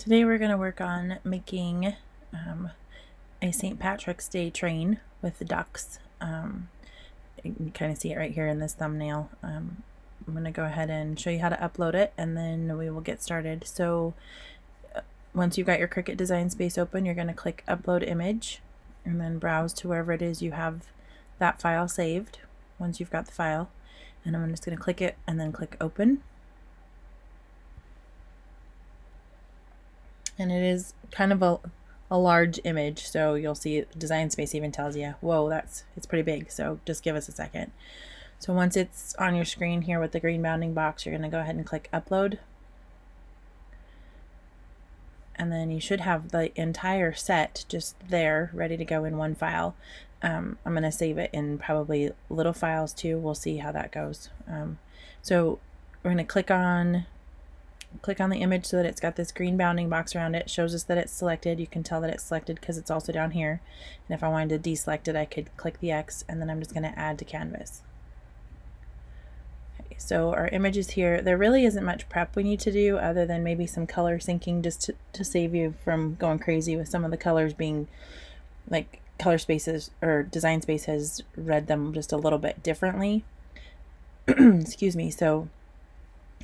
Today we're going to work on making a St. Patrick's Day train with the ducks. You can kind of see it right here in this thumbnail. I'm going to go ahead and show you how to upload it, and then we will get started. So once you've got your Cricut Design Space open, you're going to click Upload Image and then browse to wherever it is you have that file saved once you've got the file. And I'm just going to click it and then click Open. And it is kind of a large image, so you'll see Design Space even tells you, whoa, it's pretty big, so just give us a second. So once it's on your screen here with the green bounding box, you're going to go ahead and click Upload. And then you should have the entire set just there, ready to go in one file. I'm going to save it in probably little files too. We'll see how that goes. So we're going to click on the image so that it's got this green bounding box around it. It shows us that it's selected. You can tell that it's selected because it's also down here. And if I wanted to deselect it, I could click the X, and then I'm just going to add to canvas. Okay, so our image is here. There really isn't much prep we need to do other than maybe some color syncing just to save you from going crazy with some of the colors being like color spaces or Design Space has read them just a little bit differently. Excuse me. So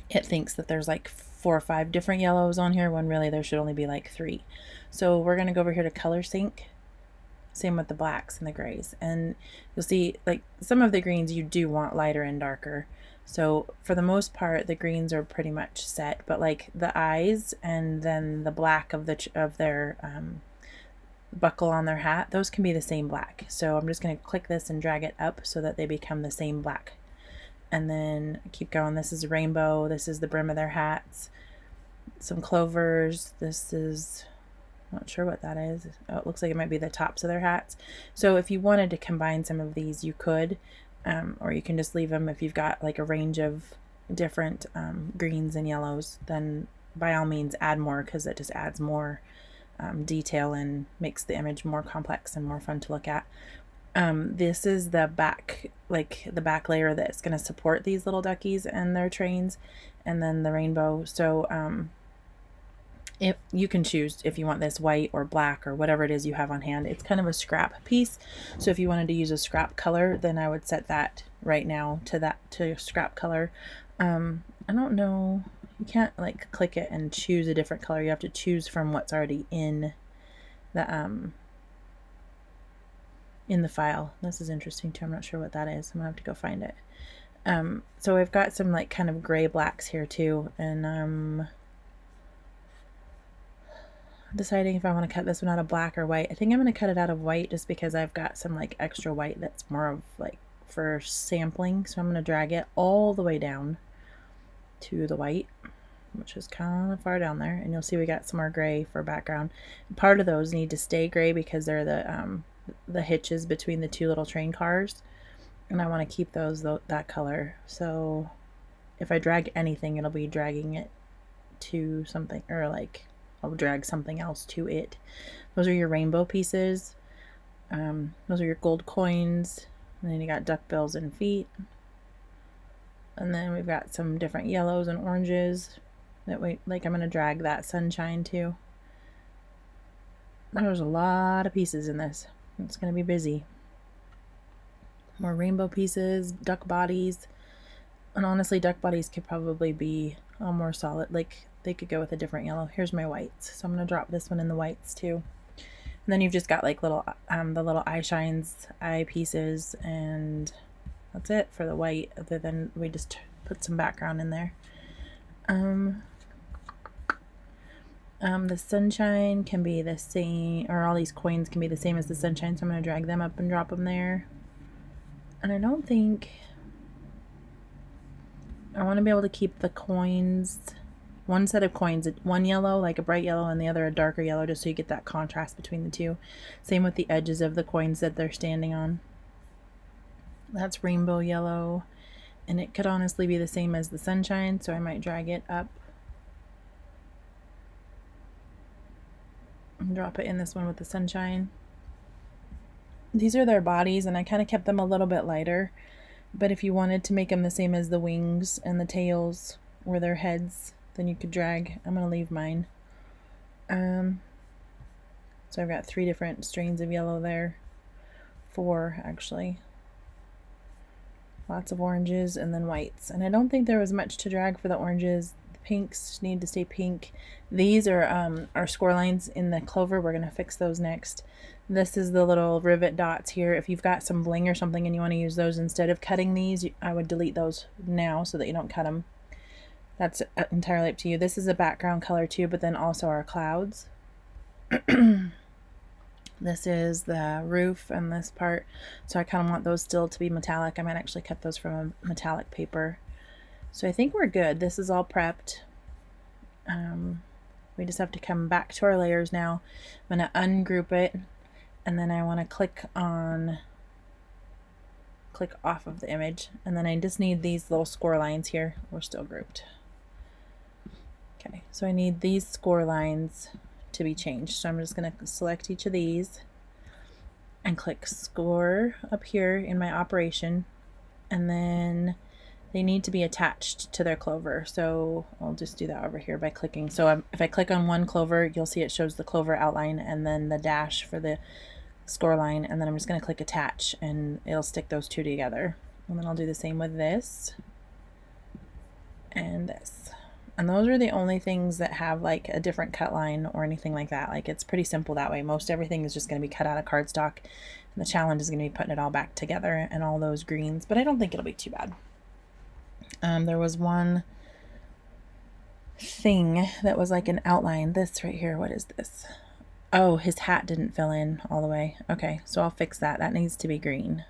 it thinks that there's like 4 or 5 different yellows on here when really there should only be like 3. So we're going to go over here to color sync. Same with the blacks and the grays, and you'll see like some of the greens you do want lighter and darker. So for the most part the greens are pretty much set, but like the eyes and then the black of their buckle on their hat, those can be the same black. So I'm just going to click this and drag it up so that they become the same black. And then keep going. This is rainbow. This is the brim of their hats. Some clovers. This is, not sure what that is. Oh, it looks like it might be the tops of their hats. So if you wanted to combine some of these, you could, or you can just leave them. If you've got like a range of different greens and yellows, then by all means add more, because it just adds more detail and makes the image more complex and more fun to look at. This is the back, like the back layer that's going to support these little duckies and their trains, and then the rainbow. So if you can choose if you want this white or black or whatever it is you have on hand. It's kind of a scrap piece, so if you wanted to use a scrap color, then I would set that right now to scrap color. I don't know, you can't like click it and choose a different color. You have to choose from what's already in the file. This is interesting too. I'm not sure what that is. I'm gonna have to go find it. So I've got some like kind of gray blacks here too, and I'm deciding if I want to cut this one out of black or white. I think I'm going to cut it out of white just because I've got some like extra white that's more of like for sampling. So I'm going to drag it all the way down to the white, which is kind of far down there, and you'll see we got some more gray for background. Part of those need to stay gray because they're the hitches between the 2 little train cars, and I want to keep those that color. So if I drag anything, it'll be dragging it to something, or like I'll drag something else to it. Those are your rainbow pieces. Those are your gold coins, and then you got duck bills and feet, and then we've got some different yellows and oranges that I'm going to drag that sunshine too. There's a lot of pieces in this. It's going to be busy. More rainbow pieces, duck bodies, and honestly duck bodies could probably be all more solid. Like they could go with a different yellow. Here's my whites, so I'm going to drop this one in the whites too. And then you've just got like little the little eye shines, eye pieces, and that's it for the white, other than we just put some background in there. The sunshine can be the same, or all these coins can be the same as the sunshine, so I'm going to drag them up and drop them there. And I don't think I want to be able to keep the coins, one set of coins, one yellow, like a bright yellow, and the other a darker yellow, just so you get that contrast between the two. Same with the edges of the coins that they're standing on. That's rainbow yellow, and it could honestly be the same as the sunshine, so I might drag it up and drop it in this one with the sunshine. These are their bodies, and I kind of kept them a little bit lighter, but if you wanted to make them the same as the wings and the tails or their heads, then you could drag. I'm going to leave mine So I've got 3 different strains of yellow there. 4 actually. Lots of oranges and then whites. And I don't think there was much to drag for the oranges. The pinks need to stay pink. These are our score lines in the clover. We're going to fix those next. This is the little rivet dots here. If you've got some bling or something and you want to use those instead of cutting these, I would delete those now so that you don't cut them. That's entirely up to you. This is a background color too, but then also our clouds. This is the roof and this part, so I kind of want those still to be metallic. I might actually cut those from a metallic paper. So I think we're good. This is all prepped. We just have to come back to our layers now. I'm going to ungroup it, and then I want to click off of the image, and then I just need these little score lines here. We're still grouped. Okay, so I need these score lines to be changed. So I'm just going to select each of these and click score up here in my operation, and then they need to be attached to their clover. So I'll just do that over here by clicking. So if I click on one clover, you'll see it shows the clover outline and then the dash for the score line, and then I'm just going to click attach and it'll stick those two together. And then I'll do the same with this and this. And those are the only things that have like a different cut line or anything like that. Like, it's pretty simple that way. Most everything is just going to be cut out of cardstock, and the challenge is going to be putting it all back together and all those greens, but I don't think it'll be too bad. There was one thing that was like an outline. This right here, what is this? Oh, his hat didn't fill in all the way. Okay, so I'll fix that. That needs to be green.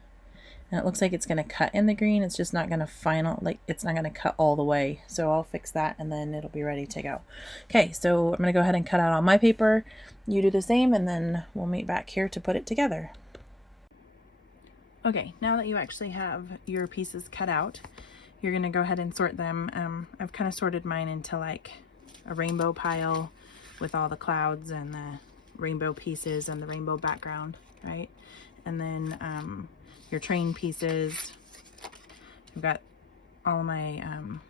And it looks like it's going to cut in the green. It's just not going to it's not going to cut all the way. So I'll fix that and then it'll be ready to go. Okay, so I'm going to go ahead and cut out all my paper. You do the same, and then we'll meet back here to put it together. Okay, now that you actually have your pieces cut out, you're going to go ahead and sort them. I've kind of sorted mine into like a rainbow pile with all the clouds and the rainbow pieces and the rainbow background, right? And then your train pieces. I've got all of my,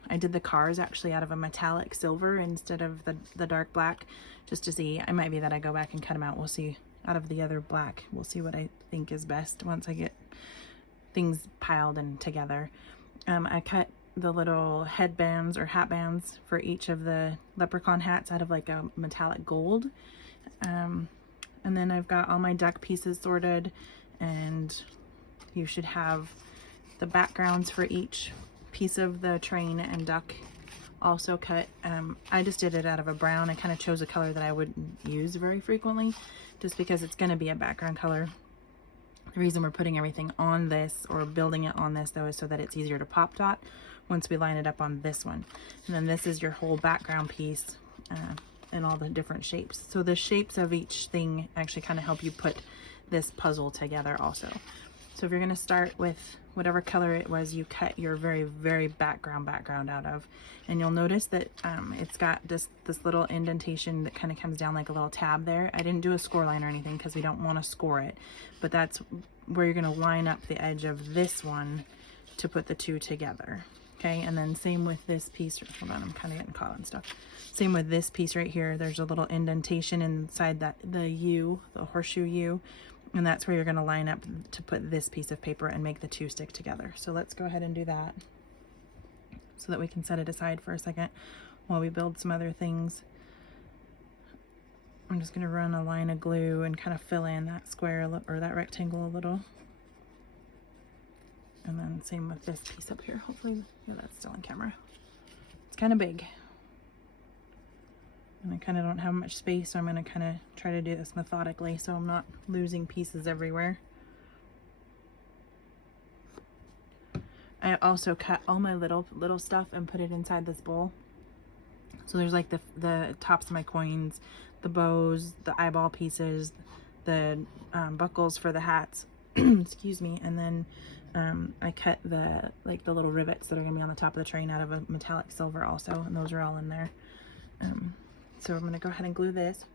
I did the cars actually out of a metallic silver instead of the dark black, just to see. It might be that I go back and cut them out. We'll see. Out of the other black, we'll see what I think is best once I get things piled and together. I cut the little headbands or hat bands for each of the Lephrechaun hats out of like a metallic gold. And then I've got all my duck pieces sorted, and you should have the backgrounds for each piece of the train and duck also cut. I just did it out of a brown. I kind of chose a color that I wouldn't use very frequently, just because it's going to be a background color. The reason we're putting everything on this, or building it on this though, is so that it's easier to pop dot once we line it up on this one. And then this is your whole background piece and all the different shapes. So the shapes of each thing actually kind of help you put this puzzle together also. So if you're going to start with whatever color it was you cut your very, very background out of, and you'll notice that it's got this little indentation that kind of comes down like a little tab there. I didn't do a score line or anything because we don't want to score it, but that's where you're going to line up the edge of this one to put the two together. Okay, and then same with this piece. Hold on, I'm kind of getting caught on stuff. Same with this piece right here. There's a little indentation inside that, the U, the horseshoe U, and that's where you're going to line up to put this piece of paper and make the two stick together. So let's go ahead and do that so that we can set it aside for a second while we build some other things. I'm just going to run a line of glue and kind of fill in that square or that rectangle a little. And then same with this piece up here. Hopefully, yeah, that's still on camera. It's kind of big. And I kind of don't have much space, so I'm going to kind of try to do this methodically so I'm not losing pieces everywhere. I also cut all my little stuff and put it inside this bowl. So there's like the tops of my coins, the bows, the eyeball pieces, the buckles for the hats, excuse me, and then I cut the little rivets that are gonna be on the top of the train out of a metallic silver also, and those are all in there. So I'm gonna go ahead and glue this,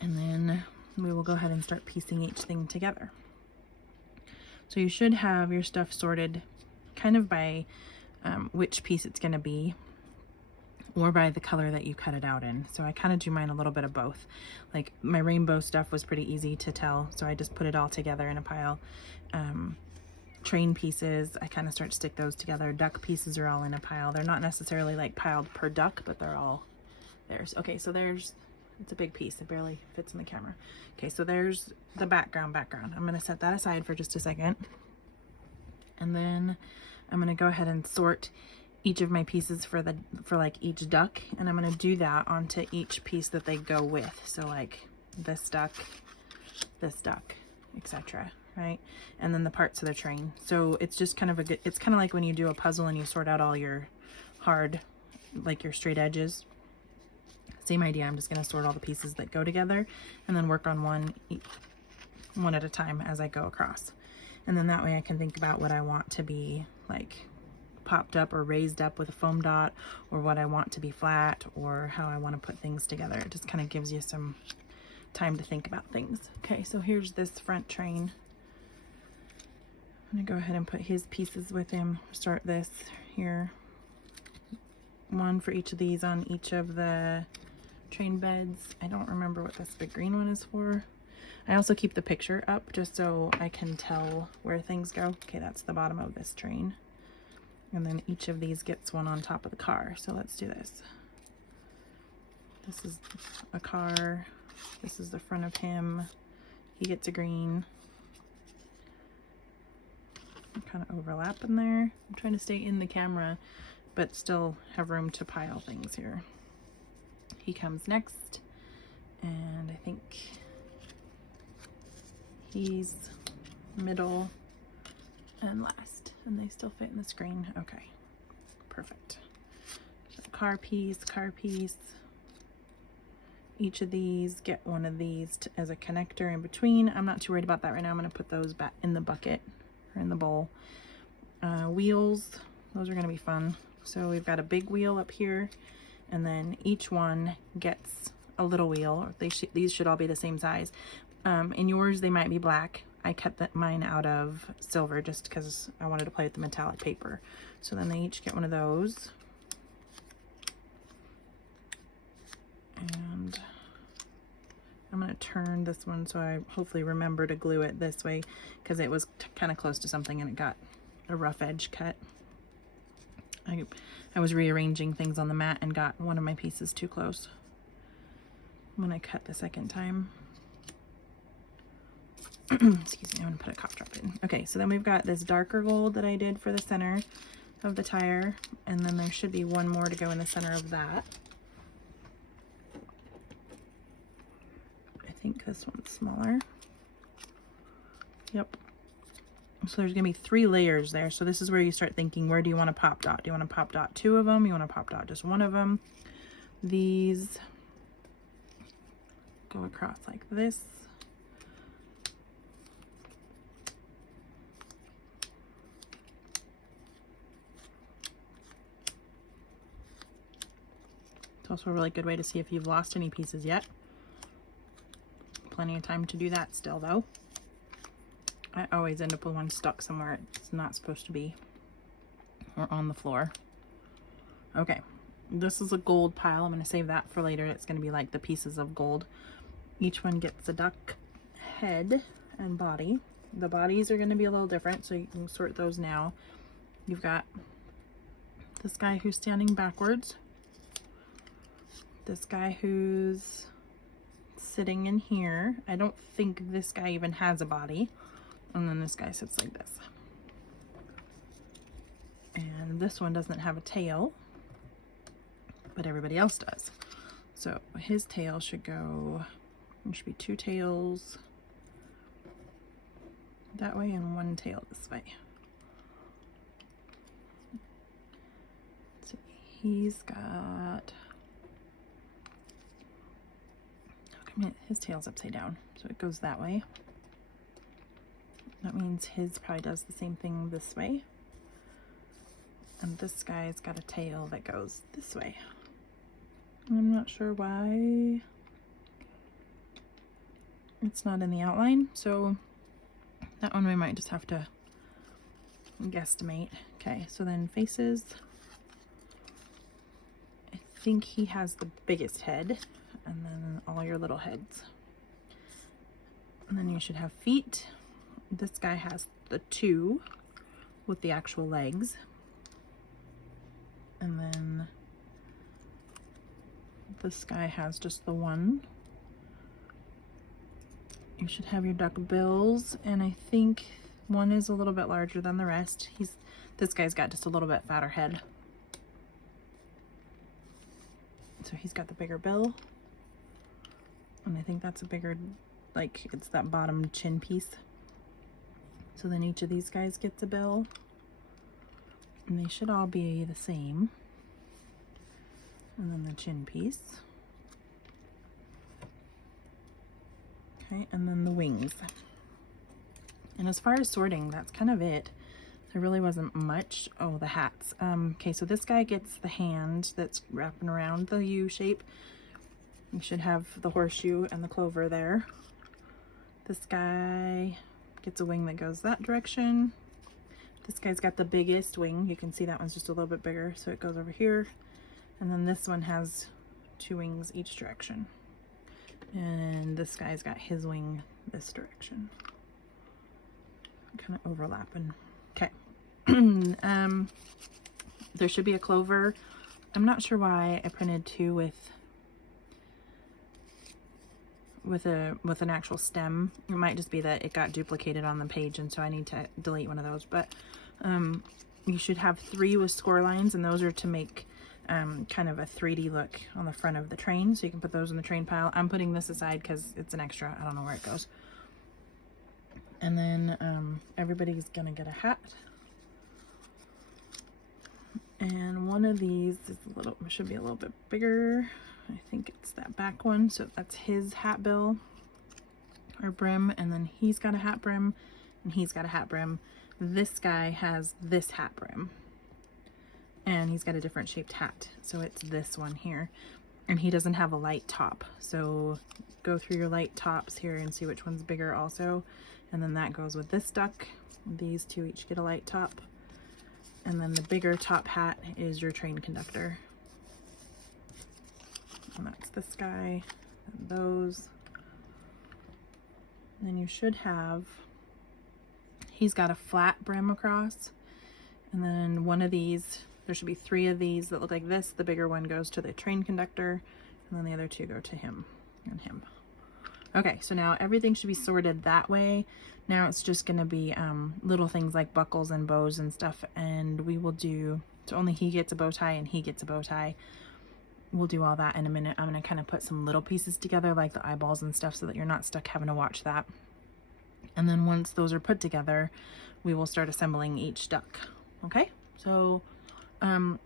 and then we will go ahead and start piecing each thing together. So you should have your stuff sorted kind of by which piece it's gonna be. or by the color that you cut it out in. So I kind of do mine a little bit of both. Like my rainbow stuff was pretty easy to tell, so I just put it all together in a pile. Train pieces, I kind of start to stick those together. Duck pieces are all in a pile. They're not necessarily like piled per duck, but they're all theirs. Okay, so there's, it's a big piece. It barely fits in the camera. Okay, so there's the background. I'm gonna set that aside for just a second. And then I'm gonna go ahead and sort each of my pieces for like each duck, and I'm gonna do that onto each piece that they go with. So like this duck, etc. Right? And then the parts of the train. So it's just kind of a good, it's kind of like when you do a puzzle and you sort out all your hard, like your straight edges. Same idea. I'm just going to sort all the pieces that go together and then work on one at a time as I go across. And then that way I can think about what I want to be like popped up or raised up with a foam dot, or what I want to be flat, or how I want to put things together. It just kind of gives you some time to think about things. Okay, so here's this front train. I'm gonna go ahead and put his pieces with him. Start this here. One for each of these on each of the train beds. I don't remember what this big green one is for. I also keep the picture up just so I can tell where things go. Okay, that's the bottom of this train. And then each of these gets one on top of the car. So let's do this. This is a car. This is the front of him. He gets a green. Kind of overlap in there. I'm trying to stay in the camera, but still have room to pile things here. He comes next, and I think he's middle and last, and they still fit in the screen. Okay, perfect. So car piece. Each of these get one of these as a connector in between. I'm not too worried about that right now. I'm going to put those back in the bucket or in the bowl. Wheels, those are going to be fun. So we've got a big wheel up here, and then each one gets a little wheel. These should all be the same size. In yours, they might be black. I cut mine out of silver just because I wanted to play with the metallic paper. So then they each get one of those. And I'm going to turn this one so I hopefully remember to glue it this way, because it was kind of close to something and it got a rough edge cut. I was rearranging things on the mat and got one of my pieces too close when I cut the second time. Excuse me, I'm going to put a cough drop in. Okay, so then we've got this darker gold that I did for the center of the tire, and then there should be one more to go in the center of that. I think this one's smaller. Yep. So there's gonna be 3 layers there. So this is where you start thinking, where do you want to pop dot? Do you want to pop dot 2 of them? You want to pop dot just one of them? These go across like this. It's also a really good way to see if you've lost any pieces yet. Plenty of time to do that still though. I always end up with one stuck somewhere it's not supposed to be, or on the floor. Okay, this is a gold pile. I'm going to save that for later. It's going to be like the pieces of gold. Each one gets a duck head and body. The bodies are going to be a little different, so you can sort those now. You've got this guy who's standing backwards, this guy who's sitting in here. I don't think this guy even has a body. And then this guy sits like this. And this one doesn't have a tail, but everybody else does. So his tail should go, there should be 2 tails that way and 1 tail this way. So he's got, his tail's upside down, so it goes that way. That means his probably does the same thing this way. And this guy's got a tail that goes this way. I'm not sure why it's not in the outline, so that one we might just have to guesstimate. Okay, so then faces. I think he has the biggest head, and then all your little heads. And then you should have feet. This guy has the 2 with the actual legs. And then this guy has just the 1. You should have your duck bills, and I think one is a little bit larger than the rest. This guy's got just a little bit fatter head. So he's got the bigger bill. And I think that's a bigger, like, it's that bottom chin piece. So then each of these guys gets a bill. And they should all be the same. And then the chin piece. Okay, and then the wings. And as far as sorting, that's kind of it. There really wasn't much. Oh, the hats. Okay, so this guy gets the hand that's wrapping around the U shape. You should have the horseshoe and the clover there. This guy gets a wing that goes that direction. This guy's got the biggest wing. You can see that one's just a little bit bigger, so it goes over here. And then this one has 2 wings each direction. And this guy's got his wing this direction. Kind of overlapping. Okay. There should be a clover. I'm not sure why I printed 2 with an actual stem. It might just be that it got duplicated on the page, and so I need to delete one of those. But you should have 3 with score lines, and those are to make kind of a 3D look on the front of the train, so you can put those in the train pile. I'm putting this aside because it's an extra. I don't know where it goes. And then everybody's gonna get a hat, and one of these is should be a little bit bigger. I think it's that back one, so that's his hat bill or brim, and then he's got a hat brim, and he's got a hat brim. This guy has this hat brim, and he's got a different shaped hat, so it's this one here. And he doesn't have a light top, so go through your light tops here and see which one's bigger also. And then that goes with this duck. These 2 each get a light top. And then the bigger top hat is your train conductor. And that's this guy, and those. And then you should have, he's got a flat brim across. And then one of these, there should be 3 of these that look like this. The bigger one goes to the train conductor, and then the other 2 go to him and him. Okay, so now everything should be sorted that way. Now it's just gonna be little things like buckles and bows and stuff, and we will do, so only he gets a bow tie and he gets a bow tie. We'll do all that in a minute. I'm gonna kind of put some little pieces together like the eyeballs and stuff so that you're not stuck having to watch that. And then once those are put together, we will start assembling each duck. Okay, so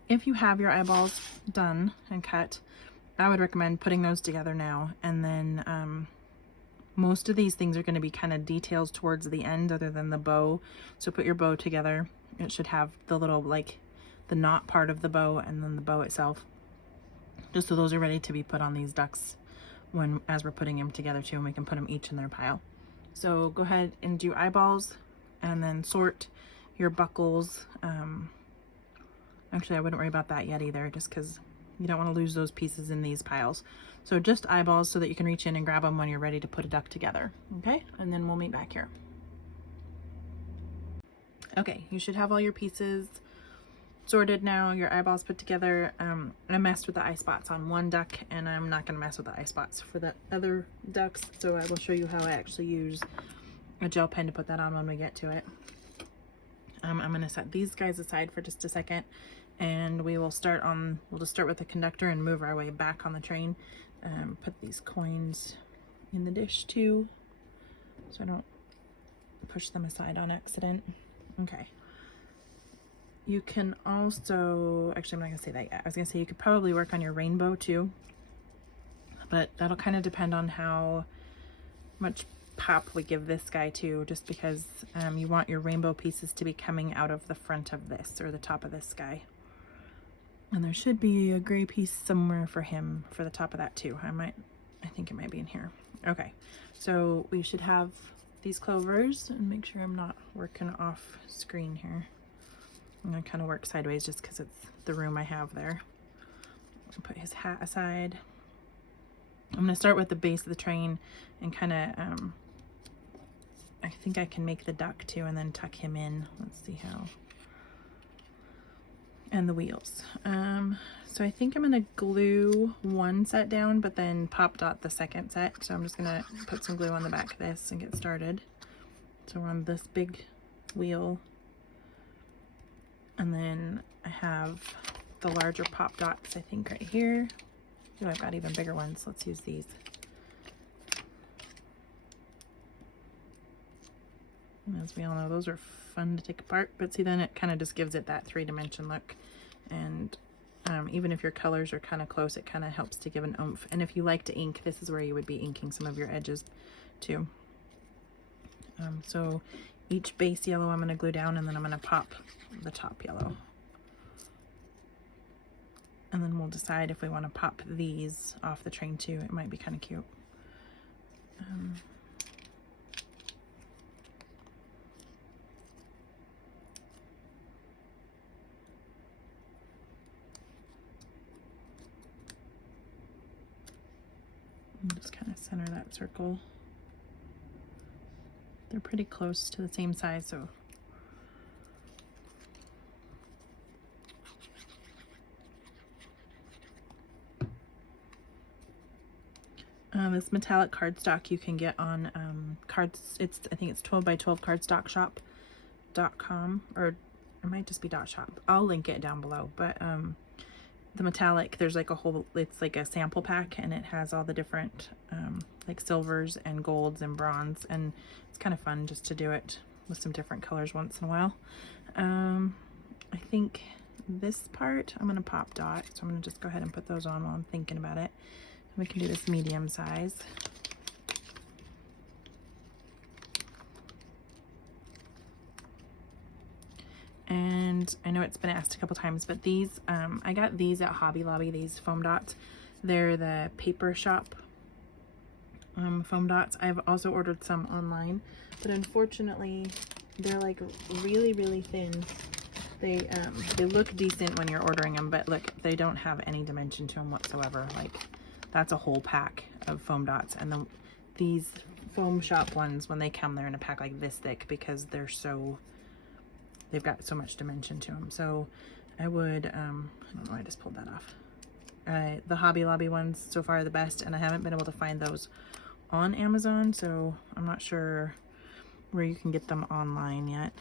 if you have your eyeballs done and cut, I would recommend putting those together now. And then most of these things are going to be kind of details towards the end other than the bow. So put your bow together. It should have the little, like, the knot part of the bow and then the bow itself. Just so those are ready to be put on these ducks as we're putting them together too, and we can put them each in their pile. So go ahead and do eyeballs and then sort your buckles. Actually, I wouldn't worry about that yet either, just because you don't want to lose those pieces in these piles. So just eyeballs so that you can reach in and grab them when you're ready to put a duck together. Okay, and then we'll meet back here. Okay, you should have all your pieces sorted now, your eyeballs put together. I messed with the eye spots on one duck, and I'm not going to mess with the eye spots for the other ducks, so I will show you how I actually use a gel pen to put that on when we get to it. I'm going to set these guys aside for just a second, and we'll just start with the conductor and move our way back on the train. Put these coins in the dish too, so I don't push them aside on accident. Okay. You can also, actually I'm not gonna say that yet. I was gonna say you could probably work on your rainbow too, but that'll kind of depend on how much pop we give this guy too, just because you want your rainbow pieces to be coming out of the front of this, or the top of this guy. And there should be a gray piece somewhere for him for the top of that too. I think it might be in here. Okay, so we should have these clovers, and make sure I'm not working off screen here. I'm gonna kind of work sideways just because it's the room I have there. Put his hat aside. I'm going to start with the base of the train and kind of, I think I can make the duck too and then tuck him in. Let's see how. And the wheels. So I think I'm going to glue one set down, but then pop dot the second set. So I'm just going to put some glue on the back of this and get started. So we're on this big wheel. And then I have the larger pop dots, I think, right here. Oh, I've got even bigger ones. Let's use these. And as we all know, those are fun to take apart, but see, then it kind of just gives it that 3-dimension look. And even if your colors are kind of close, it kind of helps to give an oomph. And if you like to ink, this is where you would be inking some of your edges too. So each base yellow I'm going to glue down, and then I'm going to pop the top yellow. And then we'll decide if we want to pop these off the train too. It might be kind of cute. I'm just kind of center that circle. They're pretty close to the same size, so this metallic cardstock you can get on cards. I think it's 12 by 12 cardstockshop.com, or it might just be .shop. I'll link it down below. But the metallic, there's like a whole, it's like a sample pack, and it has all the different like silvers and golds and bronze, and it's kind of fun just to do it with some different colors once in a while. I think this part I'm going to pop dot, so I'm going to just go ahead and put those on while I'm thinking about it. We can do this medium size. And I know it's been asked a couple times, but these, I got these at Hobby Lobby, these foam dots. They're the Paper Shop foam dots. I've also ordered some online, but unfortunately they're like really, really thin. They look decent when you're ordering them, but look, they don't have any dimension to them whatsoever. Like, that's a whole pack of foam dots. And these foam shop ones, when they come, they're in a pack like this thick because they're so, they've got so much dimension to them. So I would, I don't know, I just pulled that off. The Hobby Lobby ones so far are the best, and I haven't been able to find those on Amazon, so I'm not sure where you can get them online yet.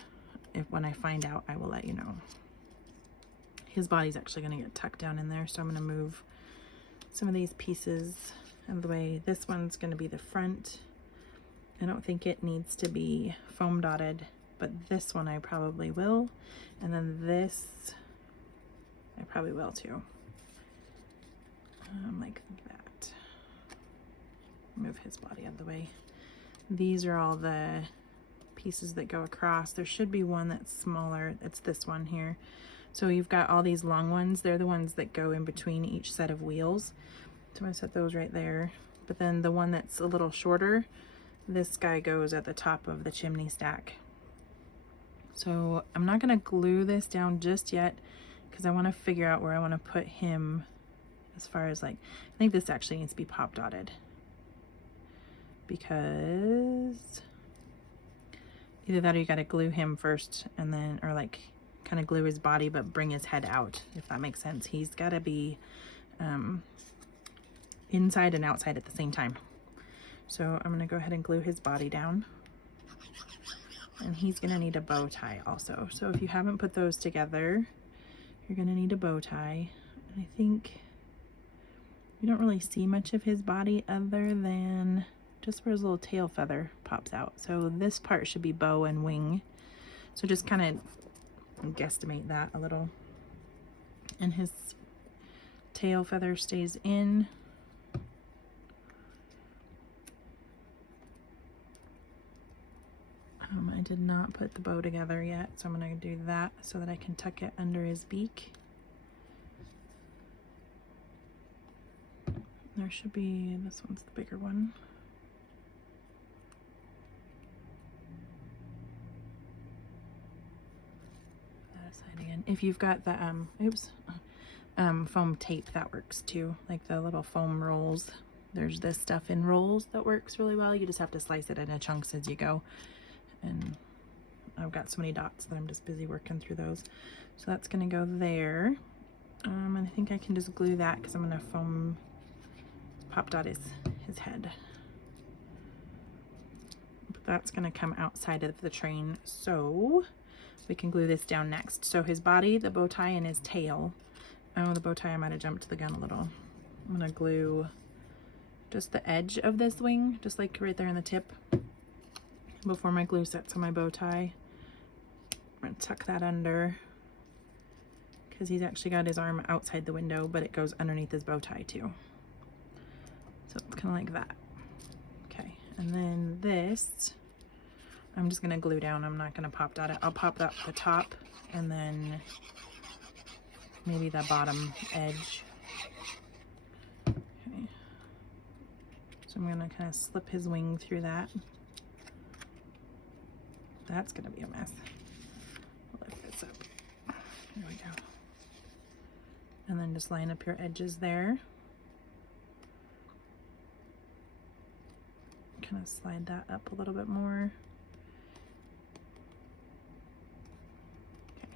When I find out, I will let you know. His body's actually going to get tucked down in there, so I'm going to move some of these pieces out of the way. This one's going to be the front. I don't think it needs to be foam dotted, but this one I probably will. And then this, I probably will too. Like that. Move his body out of the way. These are all the pieces that go across. There should be one that's smaller. It's this one here. So you've got all these long ones. They're the ones that go in between each set of wheels. So I'm going to set those right there. But then the one that's a little shorter, this guy goes at the top of the chimney stack. So I'm not going to glue this down just yet because I want to figure out where I want to put him as far as, like, I think this actually needs to be pop dotted because either that or you got to glue him first and then, or like kind of glue his body but bring his head out, if that makes sense. He's got to be inside and outside at the same time. So I'm going to go ahead and glue his body down. And he's going to need a bow tie also. So if you haven't put those together, you're going to need a bow tie. And I think you don't really see much of his body other than just where his little tail feather pops out. So this part should be bow and wing. So just kind of guesstimate that a little. And his tail feather stays in. I did not put the bow together yet, so I'm going to do that so that I can tuck it under his beak. There should be, this one's the bigger one. That aside again. If you've got the, foam tape that works too, like the little foam rolls. There's this stuff in rolls that works really well. You just have to slice it into chunks as you go. And I've got so many dots that I'm just busy working through those. So that's gonna go there. And I think I can just glue that because I'm gonna foam pop dot his head. But that's gonna come outside of the train, so we can glue this down next. So his body, the bow tie, and his tail. Oh, the bow tie, I might have jumped the gun a little. I'm gonna glue just the edge of this wing, just like right there in the tip, before my glue sets on my bow tie. I'm gonna tuck that under, because he's actually got his arm outside the window, but it goes underneath his bow tie too. So it's kind of like that. Okay, and then this, I'm just gonna glue down. I'm not gonna pop dot it. I'll pop dot the top and then maybe the bottom edge. Okay. So I'm gonna kind of slip his wing through that. That's gonna be a mess. I'll lift this up. There we go. And then just line up your edges there. Kind of slide that up a little bit more.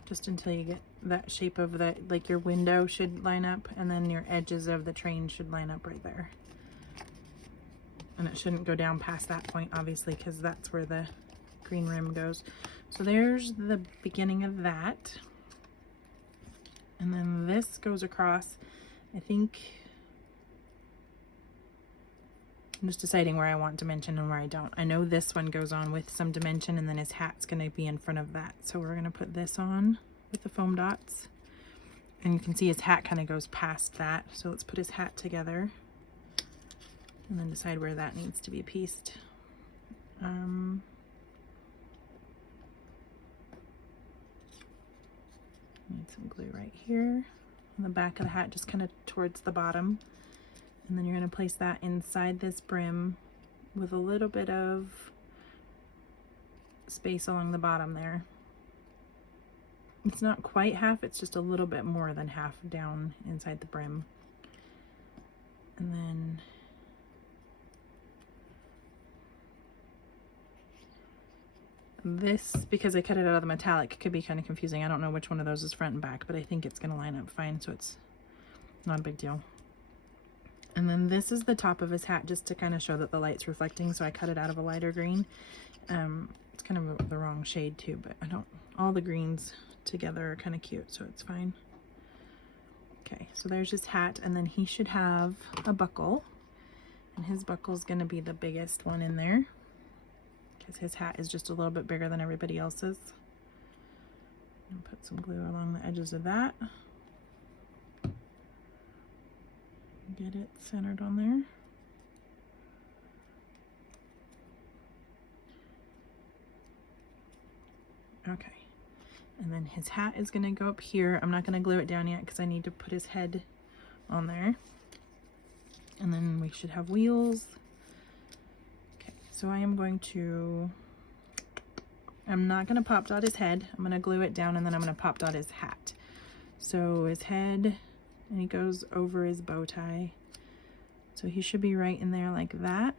Just until you get that shape of the, like your window should line up, and then your edges of the train should line up right there. And it shouldn't go down past that point, obviously, because that's where the green rim goes. So there's the beginning of that. And then this goes across, I think, I'm just deciding where I want dimension and where I don't. I know this one goes on with some dimension, and then his hat's going to be in front of that. So we're going to put this on with the foam dots. And you can see his hat kind of goes past that. So let's put his hat together and then decide where that needs to be pieced. Need some glue right here on the back of the hat, just kind of towards the bottom. And then you're going to place that inside this brim with a little bit of space along the bottom there. It's not quite half, it's just a little bit more than half down inside the brim. And then this, because I cut it out of the metallic, could be kind of confusing. I don't know which one of those is front and back, but I think it's going to line up fine, so it's not a big deal. And then this is the top of his hat, just to kind of show that the light's reflecting, so I cut it out of a lighter green. It's kind of the wrong shade too, but I don't, all the greens together are kind of cute, so it's fine. Okay, so there's his hat, and then he should have a buckle, and his buckle is going to be the biggest one in there, because his hat is just a little bit bigger than everybody else's. And put some glue along the edges of that. Get it centered on there. Okay, and then his hat is going to go up here. I'm not going to glue it down yet because I need to put his head on there. And then we should have wheels. Okay, so I am going to, I'm not going to pop dot his head. I'm going to glue it down, and then I'm going to pop dot his hat. So his head, and he goes over his bow tie. So he should be right in there like that.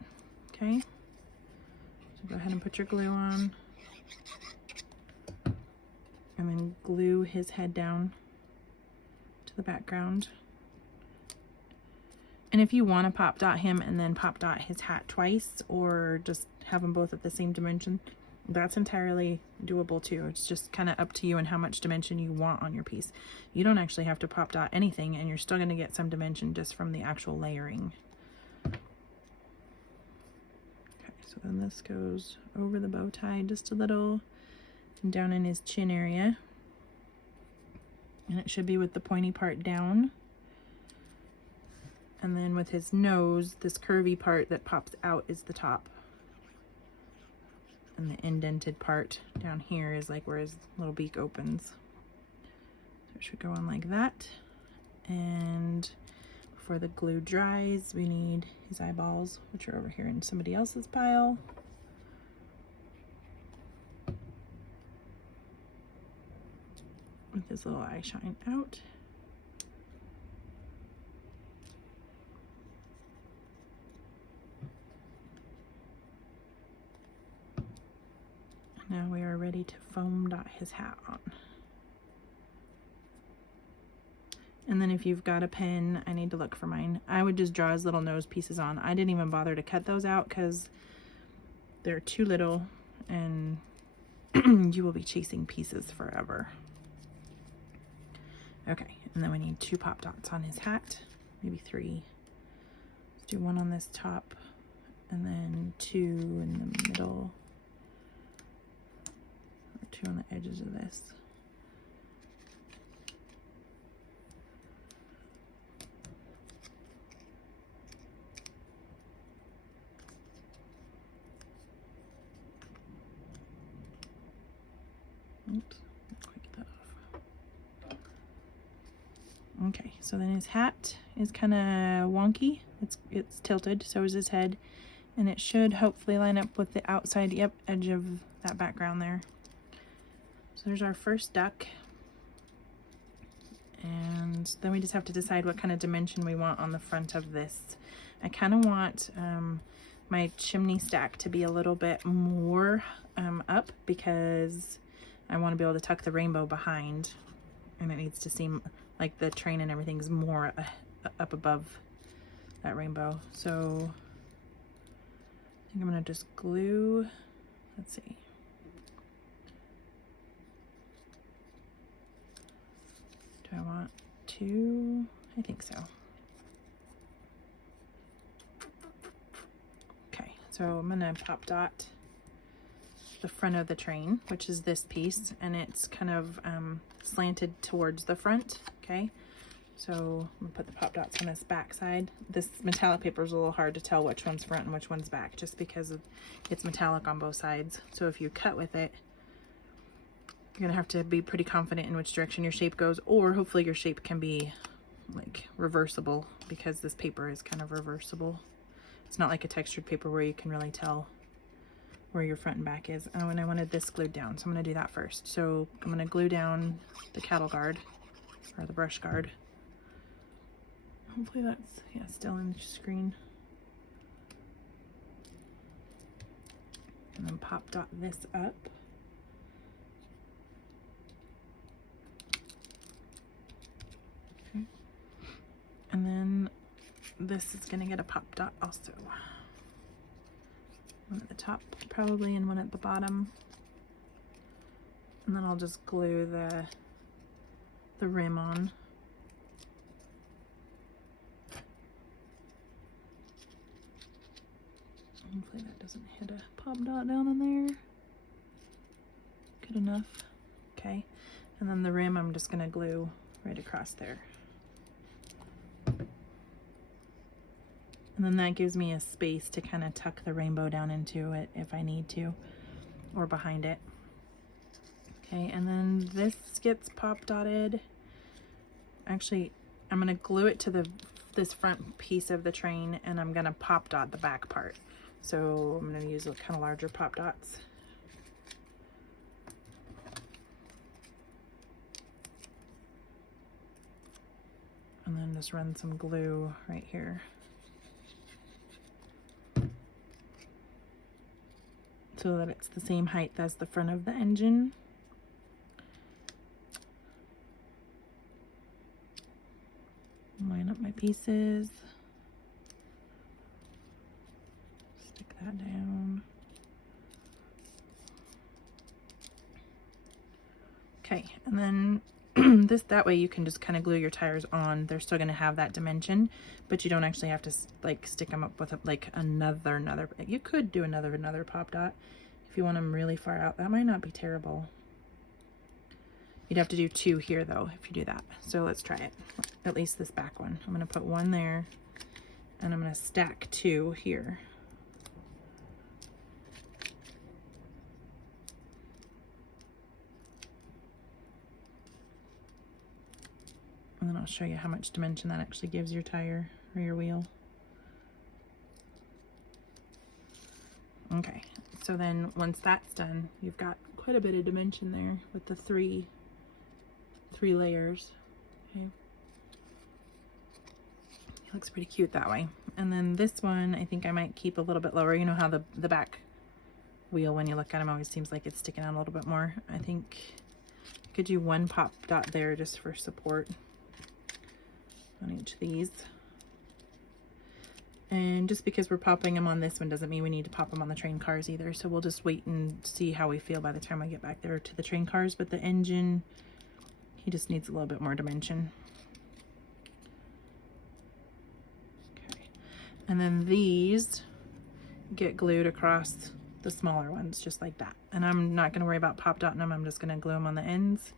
Okay, so go ahead and put your glue on, and then glue his head down to the background. And if you want to pop dot him and then pop dot his hat twice, or just have them both at the same dimension, that's entirely doable too. It's just kind of up to you and how much dimension you want on your piece. You don't actually have to pop dot anything, and you're still going to get some dimension just from the actual layering. Okay, so then this goes over the bow tie just a little, and down in his chin area, and it should be with the pointy part down. And then with his nose, this curvy part that pops out is the top. And the indented part down here is like where his little beak opens. So it should go on like that. And before the glue dries, we need his eyeballs, which are over here in somebody else's pile. With his little eye shine out. ready to foam dot his hat on. And then if you've got a pen, I need to look for mine. I would just draw his little nose pieces on. I didn't even bother to cut those out because they're too little and you will be chasing pieces forever. Okay, and then we need 2 pop dots on his hat, maybe 3. Let's do 1 on this top and then 2 in the middle, or 2 on the edges of this. Oops, quick get that off. Okay, so then his hat is kind of wonky. It's tilted, so is his head, and it should hopefully line up with the outside, edge of that background there. So there's our first duck, and then we just have to decide what kind of dimension we want on the front of this. I kind of want my chimney stack to be a little bit more up because I want to be able to tuck the rainbow behind, and it needs to seem like the train and everything is more up above that rainbow. So I think I'm going to just glue, let's see. Do I want 2? I think so. Okay, so I'm going to pop dot the front of the train, which is this piece, and it's kind of slanted towards the front. Okay, so I'm gonna put the pop dots on this back side. This metallic paper is a little hard to tell which one's front and which one's back, just because it's metallic on both sides. So if you cut with it, you're gonna have to be pretty confident in which direction your shape goes, or hopefully your shape can be like reversible, because this paper is kind of reversible. It's not like a textured paper where you can really tell where your front and back is. Oh, and I wanted this glued down, so I'm going to do that first. So I'm going to glue down the cattle guard, or the brush guard. Hopefully that's, yeah, still in the screen. And then pop dot this up. Okay. And then this is going to get a pop dot also. 1 at the top probably, and 1 at the bottom. And then I'll just glue the rim on. Hopefully that doesn't hit a pop dot down in there. Good enough. Okay. And then the rim I'm just gonna glue right across there. And then that gives me a space to kind of tuck the rainbow down into it if I need to, or behind it. Okay, and then this gets pop dotted. Actually, I'm gonna glue it to this front piece of the train, and I'm gonna pop dot the back part. So I'm gonna use kind of larger pop dots. And then just run some glue right here. So that it's the same height as the front of the engine. Line up my pieces. Stick that down. Okay, and then that way you can just kind of glue your tires on. They're still going to have that dimension, but you don't actually have to like stick them up with like another. You could do another pop dot if you want them really far out. That might not be terrible. You'd have to do 2 here though if you do that. So let's try it. At least this back one. I'm going to put 1 there, and I'm going to stack 2 here. And then I'll show you how much dimension that actually gives your tire or your wheel. Okay, so then once that's done, you've got quite a bit of dimension there with the three layers. Okay. It looks pretty cute that way. And then this one, I think I might keep a little bit lower. You know how the back wheel, when you look at them, always seems like it's sticking out a little bit more. I think I could do one pop dot there just for support on each of these. And just because we're popping them on this one doesn't mean we need to pop them on the train cars either. So we'll just wait and see how we feel by the time I get back there to the train cars. But the engine, he just needs a little bit more dimension. Okay. And then these get glued across the smaller ones, just like that. And I'm not going to worry about pop dotting them. I'm just going to glue them on the ends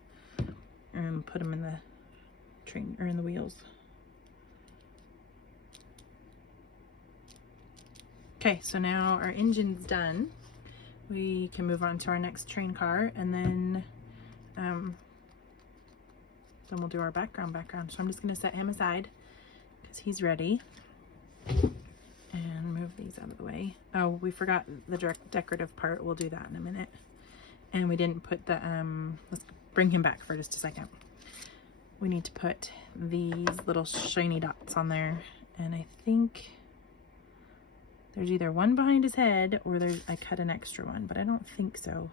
and put them in the train or in the wheels. Okay, so now our engine's done. We can move on to our next train car, and then we'll do our background. So I'm just gonna set him aside because he's ready. And move these out of the way. Oh, we forgot the decorative part. We'll do that in a minute. And we didn't put the, let's bring him back for just a second. We need to put these little shiny dots on there. And I think there's either one behind his head or I cut an extra one, but I don't think so.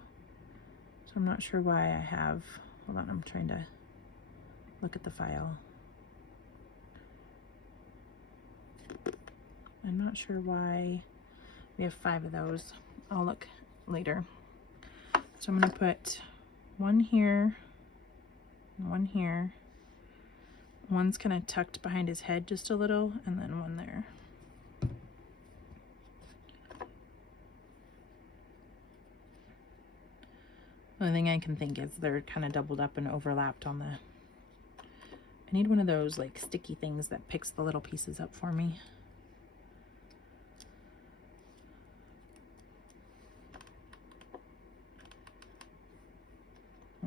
So I'm not sure why I have, hold on, I'm trying to look at the file. I'm not sure why we have 5 of those. I'll look later. So I'm gonna put one here, and one here. One's kind of tucked behind his head just a little, and then one there. The only thing I can think is they're kind of doubled up and overlapped on the... I need one of those like sticky things that picks the little pieces up for me.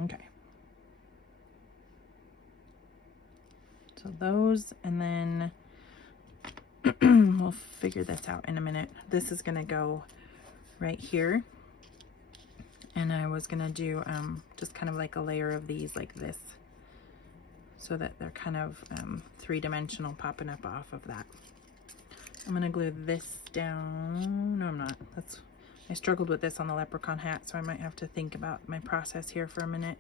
Okay. So those, and then we'll figure this out in a minute. This is gonna go right here. And I was gonna do just kind of like a layer of these like this, so that they're kind of 3-dimensional, popping up off of that. I'm gonna glue this down. No, I'm not. I struggled with this on the Lephrechaun hat, so I might have to think about my process here for a minute.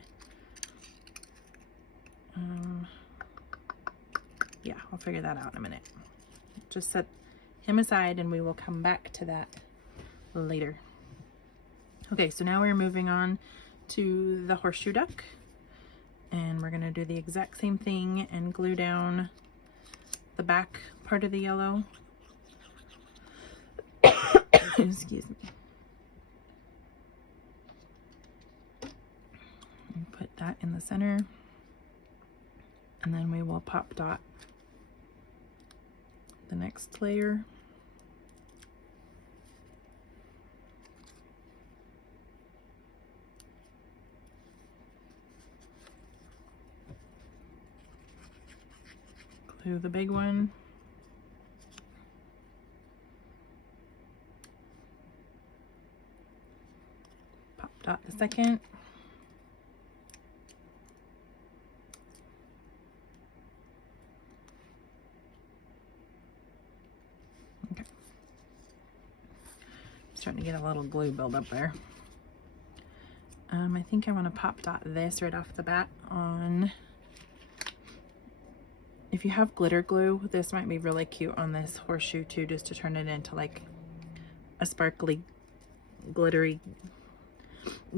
Yeah, I'll figure that out in a minute. Just set him aside and we will come back to that later. Okay, so now we're moving on to the horseshoe duck, and we're gonna do the exact same thing and glue down the back part of the yellow. Excuse me. And put that in the center, and then we will pop dot the next layer. Glue the big one. Pop dot the second. Okay. Starting to get a little glue buildup there. I think I want to pop dot this right off the bat on... If you have glitter glue, this might be really cute on this horseshoe too, just to turn it into like a sparkly, glittery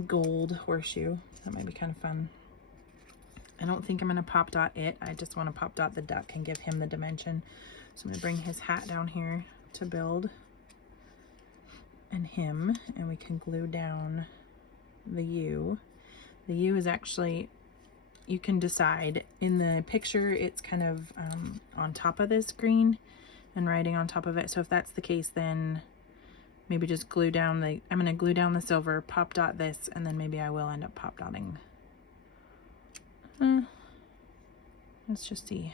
gold horseshoe. That might be kind of fun. I don't think I'm gonna pop dot it. I just want to pop dot the duck and give him the dimension. So I'm gonna bring his hat down here to build, and him, and we can glue down the U. The U is actually, you can decide. In the picture, it's kind of on top of this green and writing on top of it. So if that's the case, then maybe just glue down the, I'm gonna glue down the silver, pop dot this, and then maybe I will end up pop dotting. Let's just see.